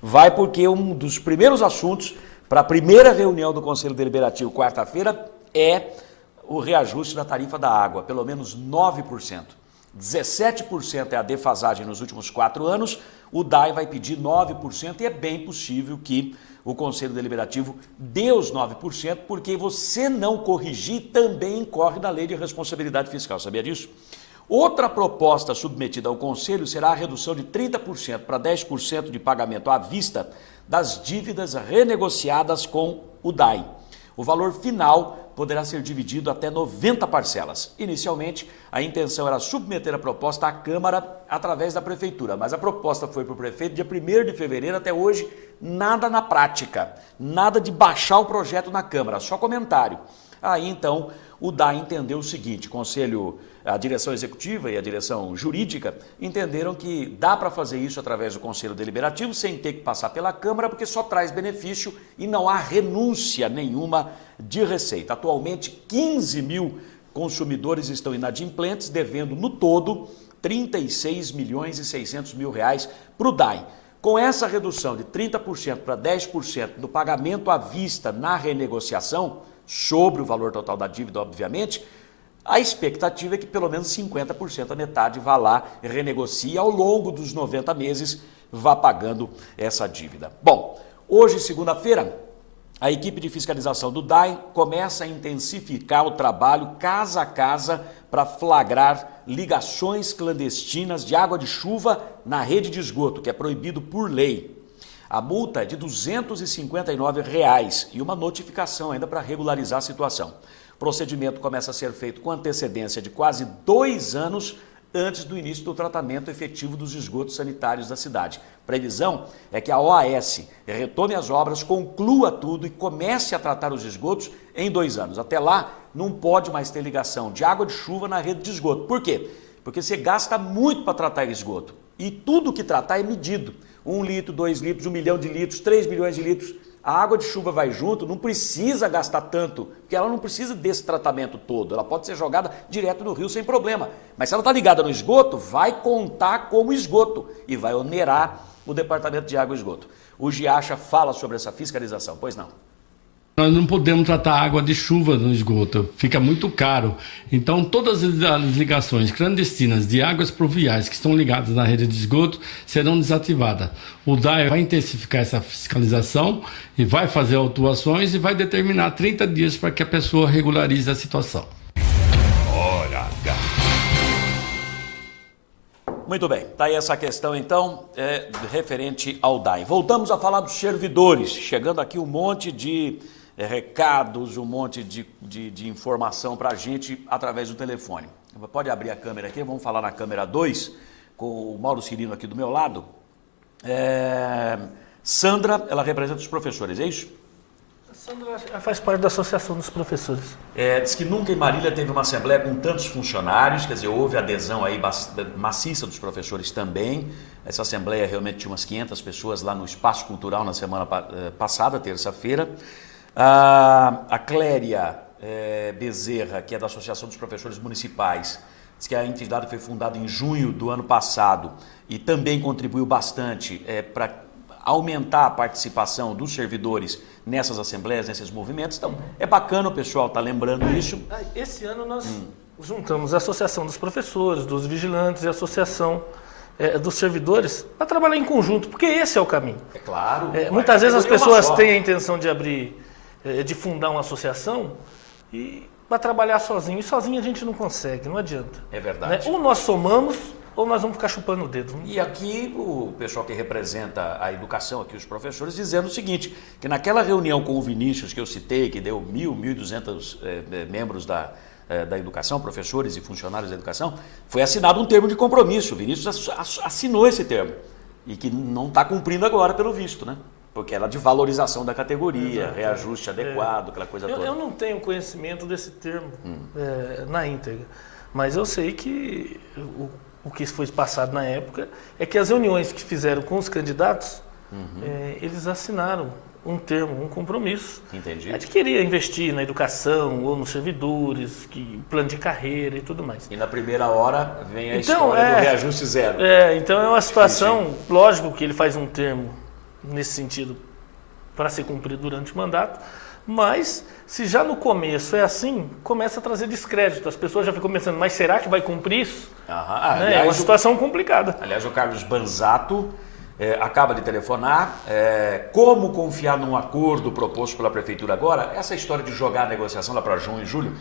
Vai porque um dos primeiros assuntos para a primeira reunião do Conselho Deliberativo, quarta-feira, é o reajuste da tarifa da água, pelo menos 9%. 17% é a defasagem nos últimos 4 anos, o DAI vai pedir 9% e é bem possível que o Conselho Deliberativo dê os 9%, porque você não corrigir também incorre na lei de responsabilidade fiscal, sabia disso? Outra proposta submetida ao Conselho será a redução de 30% para 10% de pagamento à vista das dívidas renegociadas com o DAI. O valor final poderá ser dividido até 90 parcelas. Inicialmente, a intenção era submeter a proposta à Câmara através da Prefeitura, mas a proposta foi para o prefeito dia 1º de fevereiro, até hoje, nada na prática, nada de baixar o projeto na Câmara, só comentário. Aí, então, o DAI entendeu o seguinte, a direção executiva e a direção jurídica entenderam que dá para fazer isso através do Conselho Deliberativo sem ter que passar pela Câmara, porque só traz benefício e não há renúncia nenhuma de receita. Atualmente, 15 mil consumidores estão inadimplentes, devendo no todo 36 milhões e 600 mil reais para o DAI. Com essa redução de 30% para 10% do pagamento à vista na renegociação, sobre o valor total da dívida, obviamente, a expectativa é que pelo menos 50%, a metade, vá lá e renegocie e ao longo dos 90 meses vá pagando essa dívida. Bom, hoje, segunda-feira, a equipe de fiscalização do DAI começa a intensificar o trabalho casa a casa para flagrar ligações clandestinas de água de chuva na rede de esgoto, que é proibido por lei. A multa é de R$ 259 e uma notificação ainda para regularizar a situação. O procedimento começa a ser feito com antecedência de quase 2 anos antes do início do tratamento efetivo dos esgotos sanitários da cidade. Previsão é que a OAS retome as obras, conclua tudo e comece a tratar os esgotos em 2 anos. Até lá, não pode mais ter ligação de água de chuva na rede de esgoto. Por quê? Porque você gasta muito para tratar esgoto e tudo que tratar é medido. 1 litro, 2 litros, 1 milhão de litros, 3 milhões de litros. A água de chuva vai junto, não precisa gastar tanto, porque ela não precisa desse tratamento todo. Ela pode ser jogada direto no rio sem problema. Mas se ela está ligada no esgoto, vai contar como esgoto e vai onerar o Departamento de Água e Esgoto. o Giacha fala sobre essa fiscalização. Pois não. Nós não podemos tratar água de chuva no esgoto, fica muito caro. Então, todas as ligações clandestinas de águas pluviais que estão ligadas na rede de esgoto serão desativadas. O DAE vai intensificar essa fiscalização e vai fazer autuações e vai determinar 30 dias para que a pessoa regularize a situação. Hora H. Muito bem, está aí essa questão então referente ao DAE. Voltamos a falar dos servidores, chegando aqui um monte de recados, um monte de informação para a gente através do telefone. Pode abrir a câmera aqui, vamos falar na câmera 2, com o Mauro Cirino aqui do meu lado. Sandra, ela representa os professores, é isso? A Sandra faz parte da Associação dos Professores. Diz que nunca em Marília teve uma assembleia com tantos funcionários, quer dizer, houve adesão aí maciça dos professores também. Essa assembleia realmente tinha umas 500 pessoas lá no Espaço Cultural na semana passada, terça-feira. A Cléria Bezerra, que é da Associação dos Professores Municipais, diz que a entidade foi fundada em junho do ano passado e também contribuiu bastante para aumentar a participação dos servidores nessas assembleias, nesses movimentos. Então, é bacana o pessoal estar lembrando isso. Esse ano nós juntamos a Associação dos Professores, dos Vigilantes e a Associação dos Servidores para trabalhar em conjunto, porque esse é o caminho. É claro. Muitas vezes as pessoas têm a intenção de abrir, de fundar uma associação e para trabalhar sozinho. E sozinho a gente não consegue, não adianta. É verdade. Ou nós somamos, ou nós vamos ficar chupando o dedo. E aqui o pessoal que representa a educação, aqui os professores, dizendo o seguinte, que naquela reunião com o Vinícius que eu citei, que deu 1.200 membros da educação, professores e funcionários da educação, foi assinado um termo de compromisso. O Vinícius assinou esse termo e que não está cumprindo agora, pelo visto, né? Porque era de valorização da categoria, exato, reajuste adequado, aquela coisa toda. Eu não tenho conhecimento desse termo na íntegra, mas eu sei que o que foi passado na época é que as reuniões que fizeram com os candidatos, eles assinaram um termo, um compromisso. Entendi. A gente queria investir na educação ou nos servidores, plano de carreira e tudo mais. E na primeira hora vem a história do reajuste zero. Então é uma situação, lógico que ele faz um termo nesse sentido para ser cumprido durante o mandato, mas se já no começo é assim, começa a trazer descrédito. As pessoas já ficam pensando, mas será que vai cumprir isso? É uma situação complicada. Aliás, o Carlos Banzato acaba de telefonar. Como confiar num acordo proposto pela Prefeitura agora? Essa história de jogar a negociação lá para junho e julho,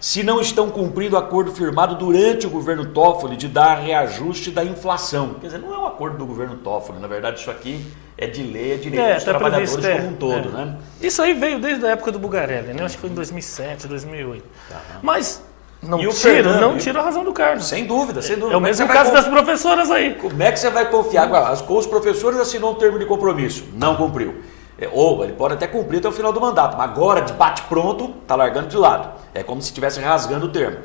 se não estão cumprindo o acordo firmado durante o governo Toffoli de dar reajuste da inflação. Quer dizer, não é um acordo do governo Toffoli, na verdade isso aqui é de lei, é direito dos trabalhadores como um todo, né? Isso aí veio desde a época do Bugarelli, né? Acho que foi em 2007, 2008. Mas não tira a razão do Carlos. Sem dúvida, sem dúvida. É o mesmo caso das professoras aí. Como é que você vai confiar? Com os professores assinou um termo de compromisso, não cumpriu. Ou ele pode até cumprir até o final do mandato, mas agora, de bate-pronto, está largando de lado. É como se estivesse rasgando o termo.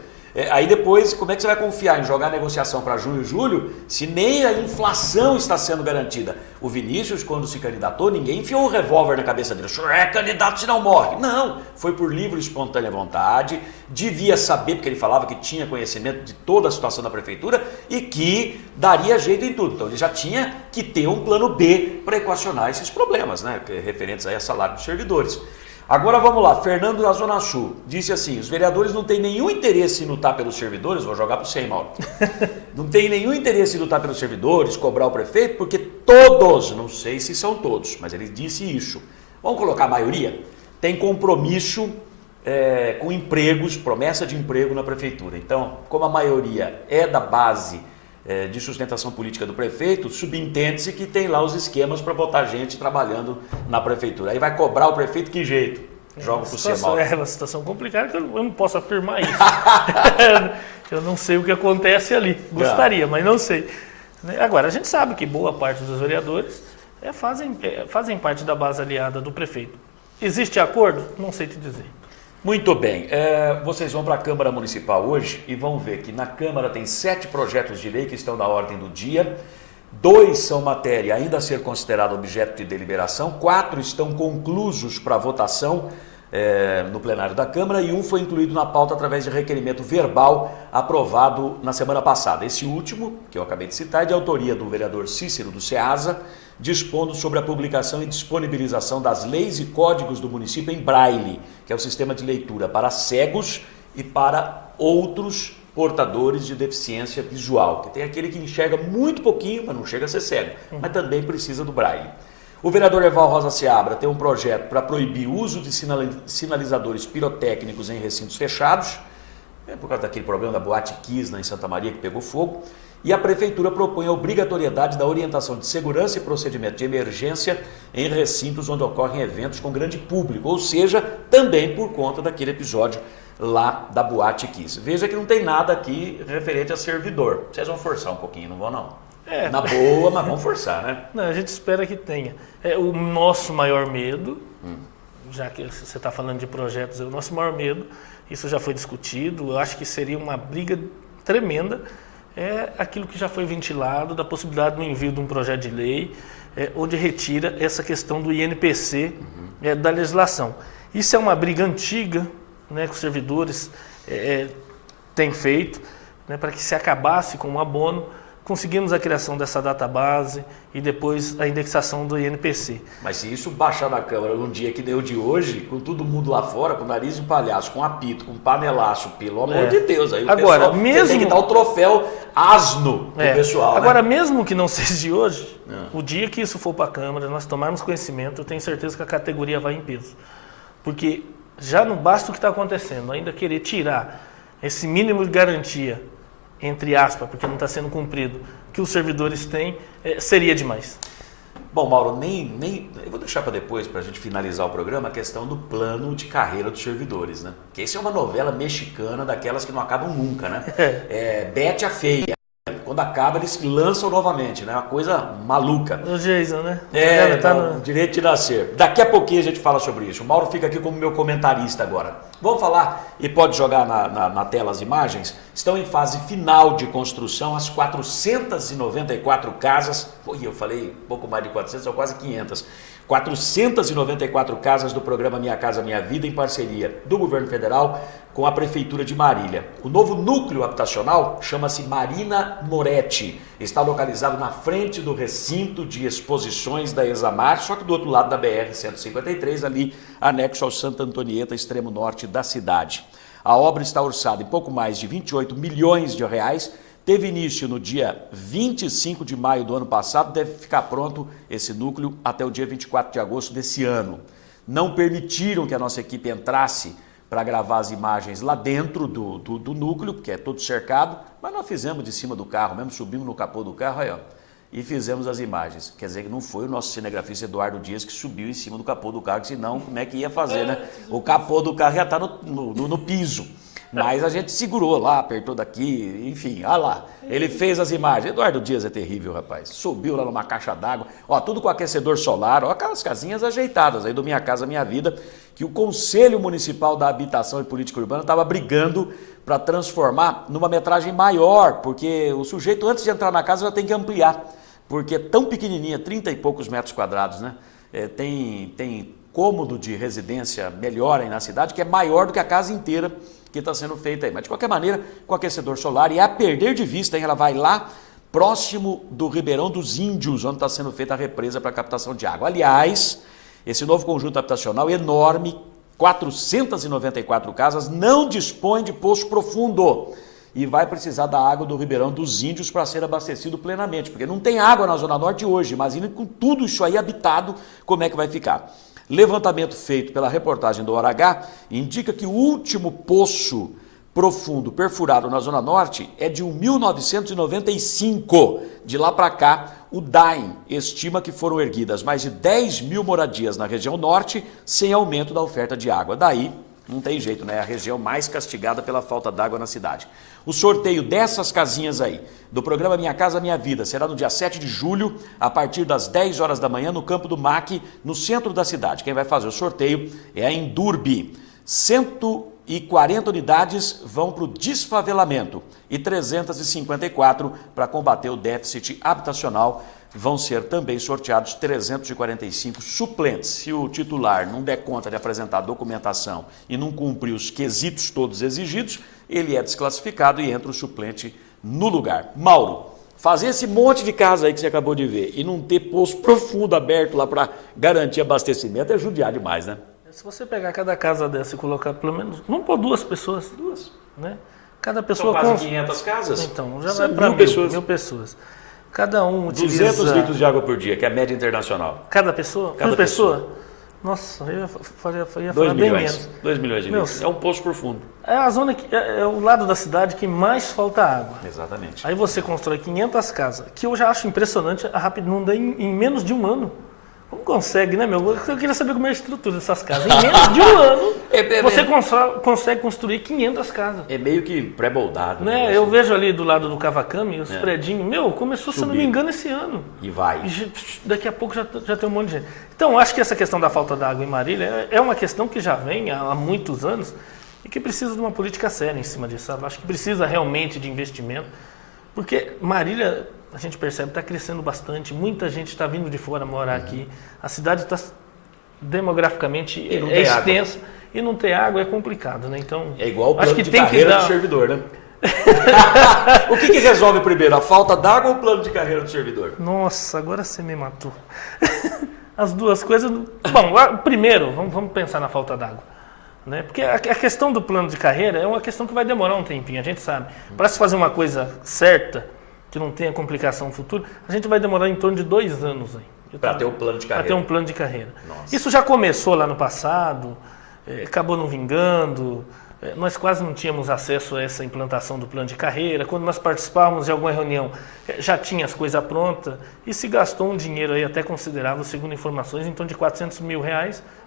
Aí depois, como é que você vai confiar em jogar a negociação para junho e julho se nem a inflação está sendo garantida? O Vinícius, quando se candidatou, ninguém enfiou o revólver na cabeça dele. O senhor é candidato se não morre. Não, foi por livre e espontânea vontade, devia saber, porque ele falava que tinha conhecimento de toda a situação da prefeitura e que daria jeito em tudo. Então ele já tinha que ter um plano B para equacionar esses problemas, né, referentes a salário dos servidores. Agora vamos lá, Fernando da Zona Sul disse assim, os vereadores não têm nenhum interesse em lutar pelos servidores, vou jogar para você, Mauro, não tem nenhum interesse em lutar pelos servidores, cobrar o prefeito, porque todos, não sei se são todos, mas ele disse isso, vamos colocar a maioria, tem compromisso com empregos, promessa de emprego na prefeitura. Então, como a maioria é da base de sustentação política do prefeito, subentende-se que tem lá os esquemas para botar gente trabalhando na prefeitura. Aí vai cobrar o prefeito que jeito? Joga para o você, Mauro. É uma situação complicada que eu não posso afirmar isso. Eu não sei o que acontece ali. Gostaria, mas não sei. Agora, a gente sabe que boa parte dos vereadores fazem parte da base aliada do prefeito. Existe acordo? Não sei te dizer. Muito bem, vocês vão para a Câmara Municipal hoje e vão ver que na Câmara tem 7 projetos de lei que estão na ordem do dia, 2 são matéria ainda a ser considerada objeto de deliberação, 4 estão conclusos para votação no plenário da Câmara e um foi incluído na pauta através de requerimento verbal aprovado na semana passada. Esse último, que eu acabei de citar, é de autoria do vereador Cícero do Ceasa, dispondo sobre a publicação e disponibilização das leis e códigos do município em braille, que é o sistema de leitura para cegos e para outros portadores de deficiência visual, que tem aquele que enxerga muito pouquinho, mas não chega a ser cego, mas também precisa do braille. O vereador Eval Rosa Seabra tem um projeto para proibir o uso de sinalizadores pirotécnicos em recintos fechados, por causa daquele problema da Boate Kiss em Santa Maria que pegou fogo, e a Prefeitura propõe a obrigatoriedade da orientação de segurança e procedimento de emergência em recintos onde ocorrem eventos com grande público, ou seja, também por conta daquele episódio lá da Boate Kiss. Veja que não tem nada aqui referente a servidor. Vocês vão forçar um pouquinho, não vão não? Na boa, mas vamos forçar, né? Não, a gente espera que tenha. O nosso maior medo, já que você está falando de projetos, o nosso maior medo, isso já foi discutido, eu acho que seria uma briga tremenda, é aquilo que já foi ventilado, da possibilidade do envio de um projeto de lei, onde retira essa questão do INPC da legislação. Isso é uma briga antiga, né, que os servidores têm feito, né, para que se acabasse com o abono. Conseguimos a criação dessa database e depois a indexação do INPC. Mas se isso baixar na Câmara num dia que deu de hoje, com todo mundo lá fora, com nariz de palhaço, com apito, com panelaço, pelo amor de Deus, aí agora, o pessoal tem que dar o troféu asno pro pessoal. Agora, né? Mesmo que não seja de hoje, o dia que isso for para a Câmara, nós tomarmos conhecimento, eu tenho certeza que a categoria vai em peso. Porque já não basta o que está acontecendo, ainda querer tirar esse mínimo de garantia, entre aspas, porque não está sendo cumprido, que os servidores têm, seria demais. Bom, Mauro, eu vou deixar para depois, para a gente finalizar o programa, a questão do plano de carreira dos servidores, né? Porque isso é uma novela mexicana daquelas que não acabam nunca, né? Bete a Feia. Quando acaba, eles lançam novamente, né? Uma coisa maluca. O Jason, né? Direito de nascer. Daqui a pouquinho a gente fala sobre isso. O Mauro fica aqui como meu comentarista agora. Vamos falar, e pode jogar na tela as imagens, estão em fase final de construção as 494 casas, eu falei pouco mais de 400, são quase 500, 494 casas do programa Minha Casa Minha Vida, em parceria do Governo Federal com a Prefeitura de Marília. O novo núcleo habitacional chama-se Marina Moretti, está localizado na frente do recinto de exposições da Examar, só que do outro lado da BR-153, ali anexo ao Santa Antonieta, extremo norte da cidade. A obra está orçada em pouco mais de 28 milhões de reais, teve início no dia 25 de maio do ano passado, deve ficar pronto esse núcleo até o dia 24 de agosto desse ano. Não permitiram que a nossa equipe entrasse para gravar as imagens lá dentro do núcleo, porque é todo cercado, mas nós fizemos de cima do carro, mesmo subimos no capô do carro, aí ó, e fizemos as imagens. Quer dizer que não foi o nosso cinegrafista Eduardo Dias que subiu em cima do capô do carro, senão como é que ia fazer, né? O capô do carro já está no piso. Mas a gente segurou lá, apertou daqui, enfim, olha lá. Ele fez as imagens. Eduardo Dias é terrível, rapaz. Subiu lá numa caixa d'água, ó, tudo com aquecedor solar, ó, aquelas casinhas ajeitadas aí do Minha Casa Minha Vida, que o Conselho Municipal da Habitação e Política Urbana estava brigando para transformar numa metragem maior, porque o sujeito, antes de entrar na casa, já tem que ampliar, porque é tão pequenininha, 30 e poucos metros quadrados, né? Tem cômodo de residência melhor aí na cidade, que é maior do que a casa inteira que está sendo feita aí. Mas, de qualquer maneira, com aquecedor solar, e a perder de vista, hein, ela vai lá próximo do Ribeirão dos Índios, onde está sendo feita a represa para captação de água. Aliás, esse novo conjunto habitacional enorme, 494 casas, não dispõe de poço profundo e vai precisar da água do Ribeirão dos Índios para ser abastecido plenamente, porque não tem água na Zona Norte hoje. Imagina com tudo isso aí habitado, como é que vai ficar. Levantamento feito pela reportagem do Hora H indica que o último poço profundo perfurado na Zona Norte é de 1995. De lá para cá, o DAEM estima que foram erguidas mais de 10 mil moradias na região norte, sem aumento da oferta de água. Daí, não tem jeito, né? É a região mais castigada pela falta d'água na cidade. O sorteio dessas casinhas aí, do programa Minha Casa Minha Vida, será no dia 7 de julho, a partir das 10 horas da manhã, no campo do MAC, no centro da cidade. Quem vai fazer o sorteio é a Endurbe. 140 unidades vão para o desfavelamento e 354 para combater o déficit habitacional vão ser também sorteados 345 suplentes. Se o titular não der conta de apresentar a documentação e não cumprir os quesitos todos exigidos, ele é desclassificado e entra o suplente no lugar. Mauro, fazer esse monte de casa aí que você acabou de ver e não ter poço profundo aberto lá para garantir abastecimento é judiar demais, né? Se você pegar cada casa dessa e colocar pelo menos, vamos pôr 2 pessoas, né? Cada pessoa são quase 500 casas. Então, já são vai para 1.000 pessoas. Cada um utiliza 200 litros de água por dia, que é a média internacional. Cada pessoa? Cada pessoa. Nossa, eu ia falar 2 bem milhões. menos. 2 milhões de litros. É um poço profundo. É a zona que é o lado da cidade que mais falta água. Exatamente. Aí você constrói 500 casas, que eu já acho impressionante a rapidez em menos de um ano. Como consegue, né, meu? Eu queria saber como é a estrutura dessas casas. Em menos de um ano, você consegue construir 500 casas. É meio que pré-moldado. Né? Eu vejo ali do lado do Cavacame, os predinhos. Começou, se não me engano, esse ano. E vai. Daqui a pouco já tem um monte de gente. Então, acho que essa questão da falta d'água em Marília é uma questão que já vem há muitos anos e que precisa de uma política séria em cima disso, sabe? Acho que precisa realmente de investimento, porque Marília, a gente percebe, está crescendo bastante, muita gente está vindo de fora morar aqui, a cidade está demograficamente extensa e não ter água é complicado, né? Então, é igual o plano acho que de tem carreira que dar... do servidor, né? O que resolve primeiro, a falta d'água ou o plano de carreira do servidor? Nossa, agora você me matou. As duas coisas... Bom, primeiro, vamos pensar na falta d'água. Né? Porque a questão do plano de carreira é uma questão que vai demorar um tempinho, a gente sabe. Para se fazer uma coisa certa, que não tenha complicação no futuro, a gente vai demorar em torno de 2 anos aí. Para ter um plano de carreira. Para ter um plano de carreira. Nossa. Isso já começou lá no passado, acabou não vingando, nós quase não tínhamos acesso a essa implantação do plano de carreira. Quando nós participávamos de alguma reunião, já tinha as coisas prontas e se gastou um dinheiro aí até considerável, segundo informações, em torno de R$400 mil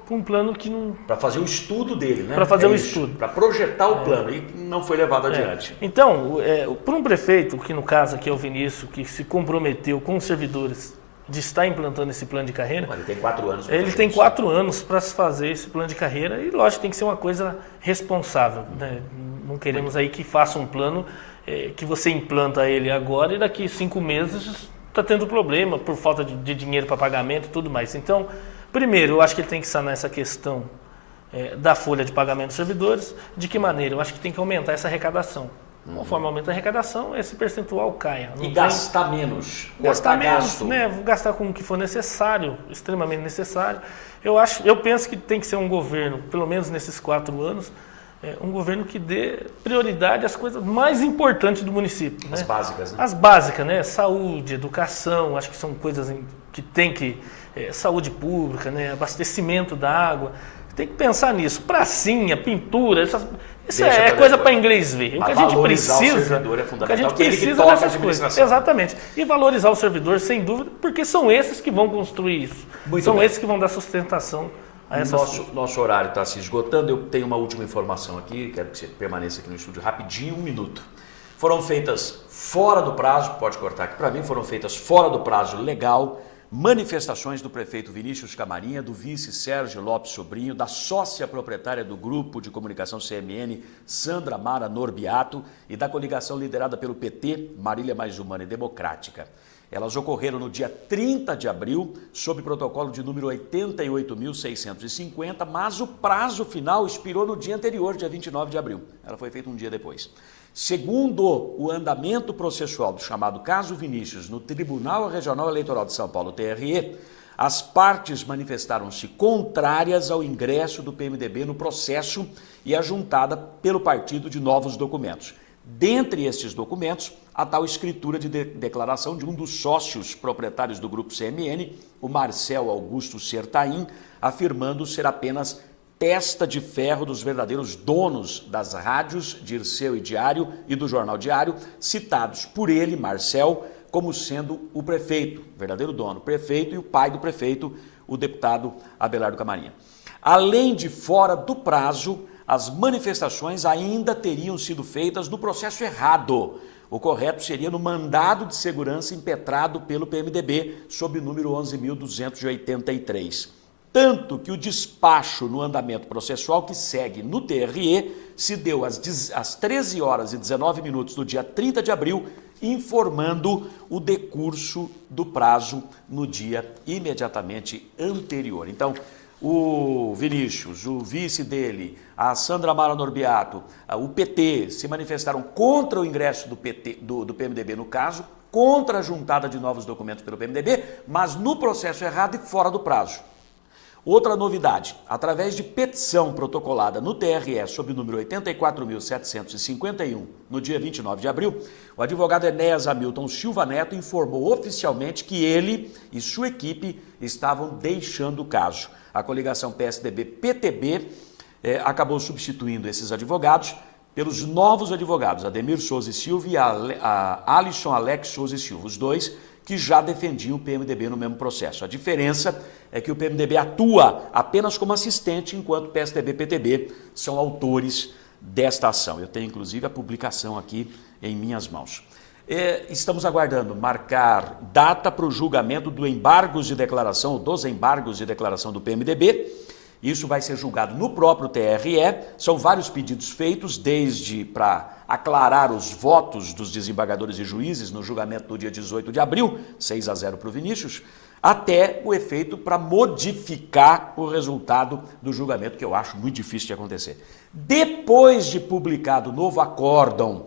para um plano que não... Para fazer o estudo dele, né? Para fazer o estudo. Para projetar o plano e não foi levado adiante. Então, por um prefeito, que no caso aqui é o Vinícius, que se comprometeu com os servidores de estar implantando esse plano de carreira... Ele tem 4 anos. Ele tem 4 anos para se fazer esse plano de carreira e, lógico, tem que ser uma coisa responsável. Né? Não queremos aí que faça um plano que você implanta ele agora e daqui 5 meses está tendo problema por falta de dinheiro para pagamento e tudo mais. Então, primeiro, eu acho que ele tem que sanar essa questão da folha de pagamento dos servidores. De que maneira? Eu acho que tem que aumentar essa arrecadação. Conforme aumenta a arrecadação, esse percentual caia. E gastar menos. Gastar menos, né? Gastar com o que for necessário, extremamente necessário. Eu penso que tem que ser um governo, pelo menos nesses 4 anos, um governo que dê prioridade às coisas mais importantes do município. As básicas, né? As básicas, né? Saúde, educação, acho que são coisas que tem que... saúde pública, né? Abastecimento da água. Tem que pensar nisso. Pracinha, pintura, isso é coisa para inglês ver. O que a gente precisa, o que a gente precisa dessas coisas. Exatamente. E valorizar o servidor, sem dúvida, porque são esses que vão construir isso. São esses que vão dar sustentação a essas coisas. Nosso horário está se esgotando. Eu tenho uma última informação aqui. Quero que você permaneça aqui no estúdio rapidinho, 1 minuto. Foram feitas fora do prazo, pode cortar aqui para mim, foram feitas fora do prazo legal manifestações do prefeito Vinícius Camarinha, do vice Sérgio Lopes Sobrinho, da sócia proprietária do grupo de comunicação CMN, Sandra Mara Norbiato, e da coligação liderada pelo PT, Marília Mais Humana e Democrática. Elas ocorreram no dia 30 de abril, sob protocolo de número 88.650, mas o prazo final expirou no dia anterior, dia 29 de abril. Ela foi feita um dia depois. Segundo o andamento processual do chamado caso Vinícius no Tribunal Regional Eleitoral de São Paulo, TRE, as partes manifestaram-se contrárias ao ingresso do PMDB no processo e a juntada pelo partido de novos documentos. Dentre estes documentos, a tal escritura de declaração de um dos sócios proprietários do grupo CMN, o Marcel Augusto Sertain, afirmando ser apenas testa de ferro dos verdadeiros donos das rádios Dirceu e Diário e do Jornal Diário, citados por ele, Marcel, como sendo o prefeito, verdadeiro dono, prefeito e o pai do prefeito, o deputado Abelardo Camarinha. Além de fora do prazo, as manifestações ainda teriam sido feitas no processo errado. O correto seria no mandado de segurança impetrado pelo PMDB, sob o número 11.283. Tanto que o despacho no andamento processual que segue no TRE se deu às 13 horas e 19 minutos do dia 30 de abril informando o decurso do prazo no dia imediatamente anterior. Então, o Vinícius, o vice dele, a Sandra Mara Norbiato, o PT se manifestaram contra o ingresso do PMDB no caso, contra a juntada de novos documentos pelo PMDB, mas no processo errado e fora do prazo. Outra novidade, através de petição protocolada no TRE sob o número 84.751, no dia 29 de abril, o advogado Enéas Hamilton Silva Neto informou oficialmente que ele e sua equipe estavam deixando o caso. A coligação PSDB-PTB acabou substituindo esses advogados pelos novos advogados, Ademir Souza e Silva e a Alisson Alex Souza e Silva, os dois que já defendiam o PMDB no mesmo processo. A diferença é que o PMDB atua apenas como assistente, enquanto o PSDB e PTB são autores desta ação. Eu tenho, inclusive, a publicação aqui em minhas mãos. Estamos aguardando marcar data para o julgamento dos embargos de declaração do PMDB. Isso vai ser julgado no próprio TRE. São vários pedidos feitos, desde para aclarar os votos dos desembargadores e juízes no julgamento do dia 18 de abril, 6-0 para o Vinícius, até o efeito para modificar o resultado do julgamento, que eu acho muito difícil de acontecer. Depois de publicado o novo acórdão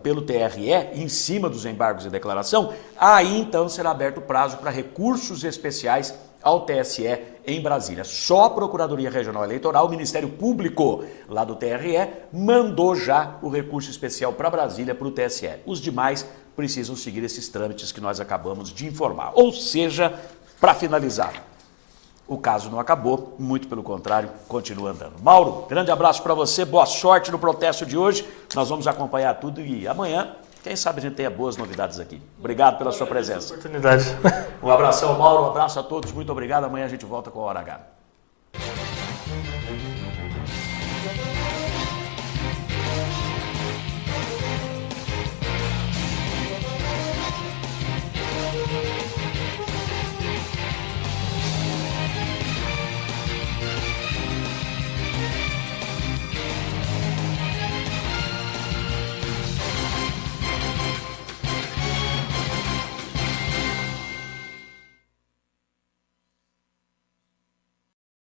pelo TRE, em cima dos embargos de declaração, aí então será aberto o prazo para recursos especiais ao TSE em Brasília. Só a Procuradoria Regional Eleitoral, o Ministério Público lá do TRE, mandou já o recurso especial para Brasília, para o TSE. Os demais precisam seguir esses trâmites que nós acabamos de informar. Ou seja, para finalizar, o caso não acabou, muito pelo contrário, continua andando. Mauro, grande abraço para você, boa sorte no protesto de hoje. Nós vamos acompanhar tudo e amanhã, quem sabe a gente tenha boas novidades aqui. Obrigado pela sua presença. Oportunidade. Um abração, Mauro, um abraço a todos, muito obrigado. Amanhã a gente volta com a Hora H.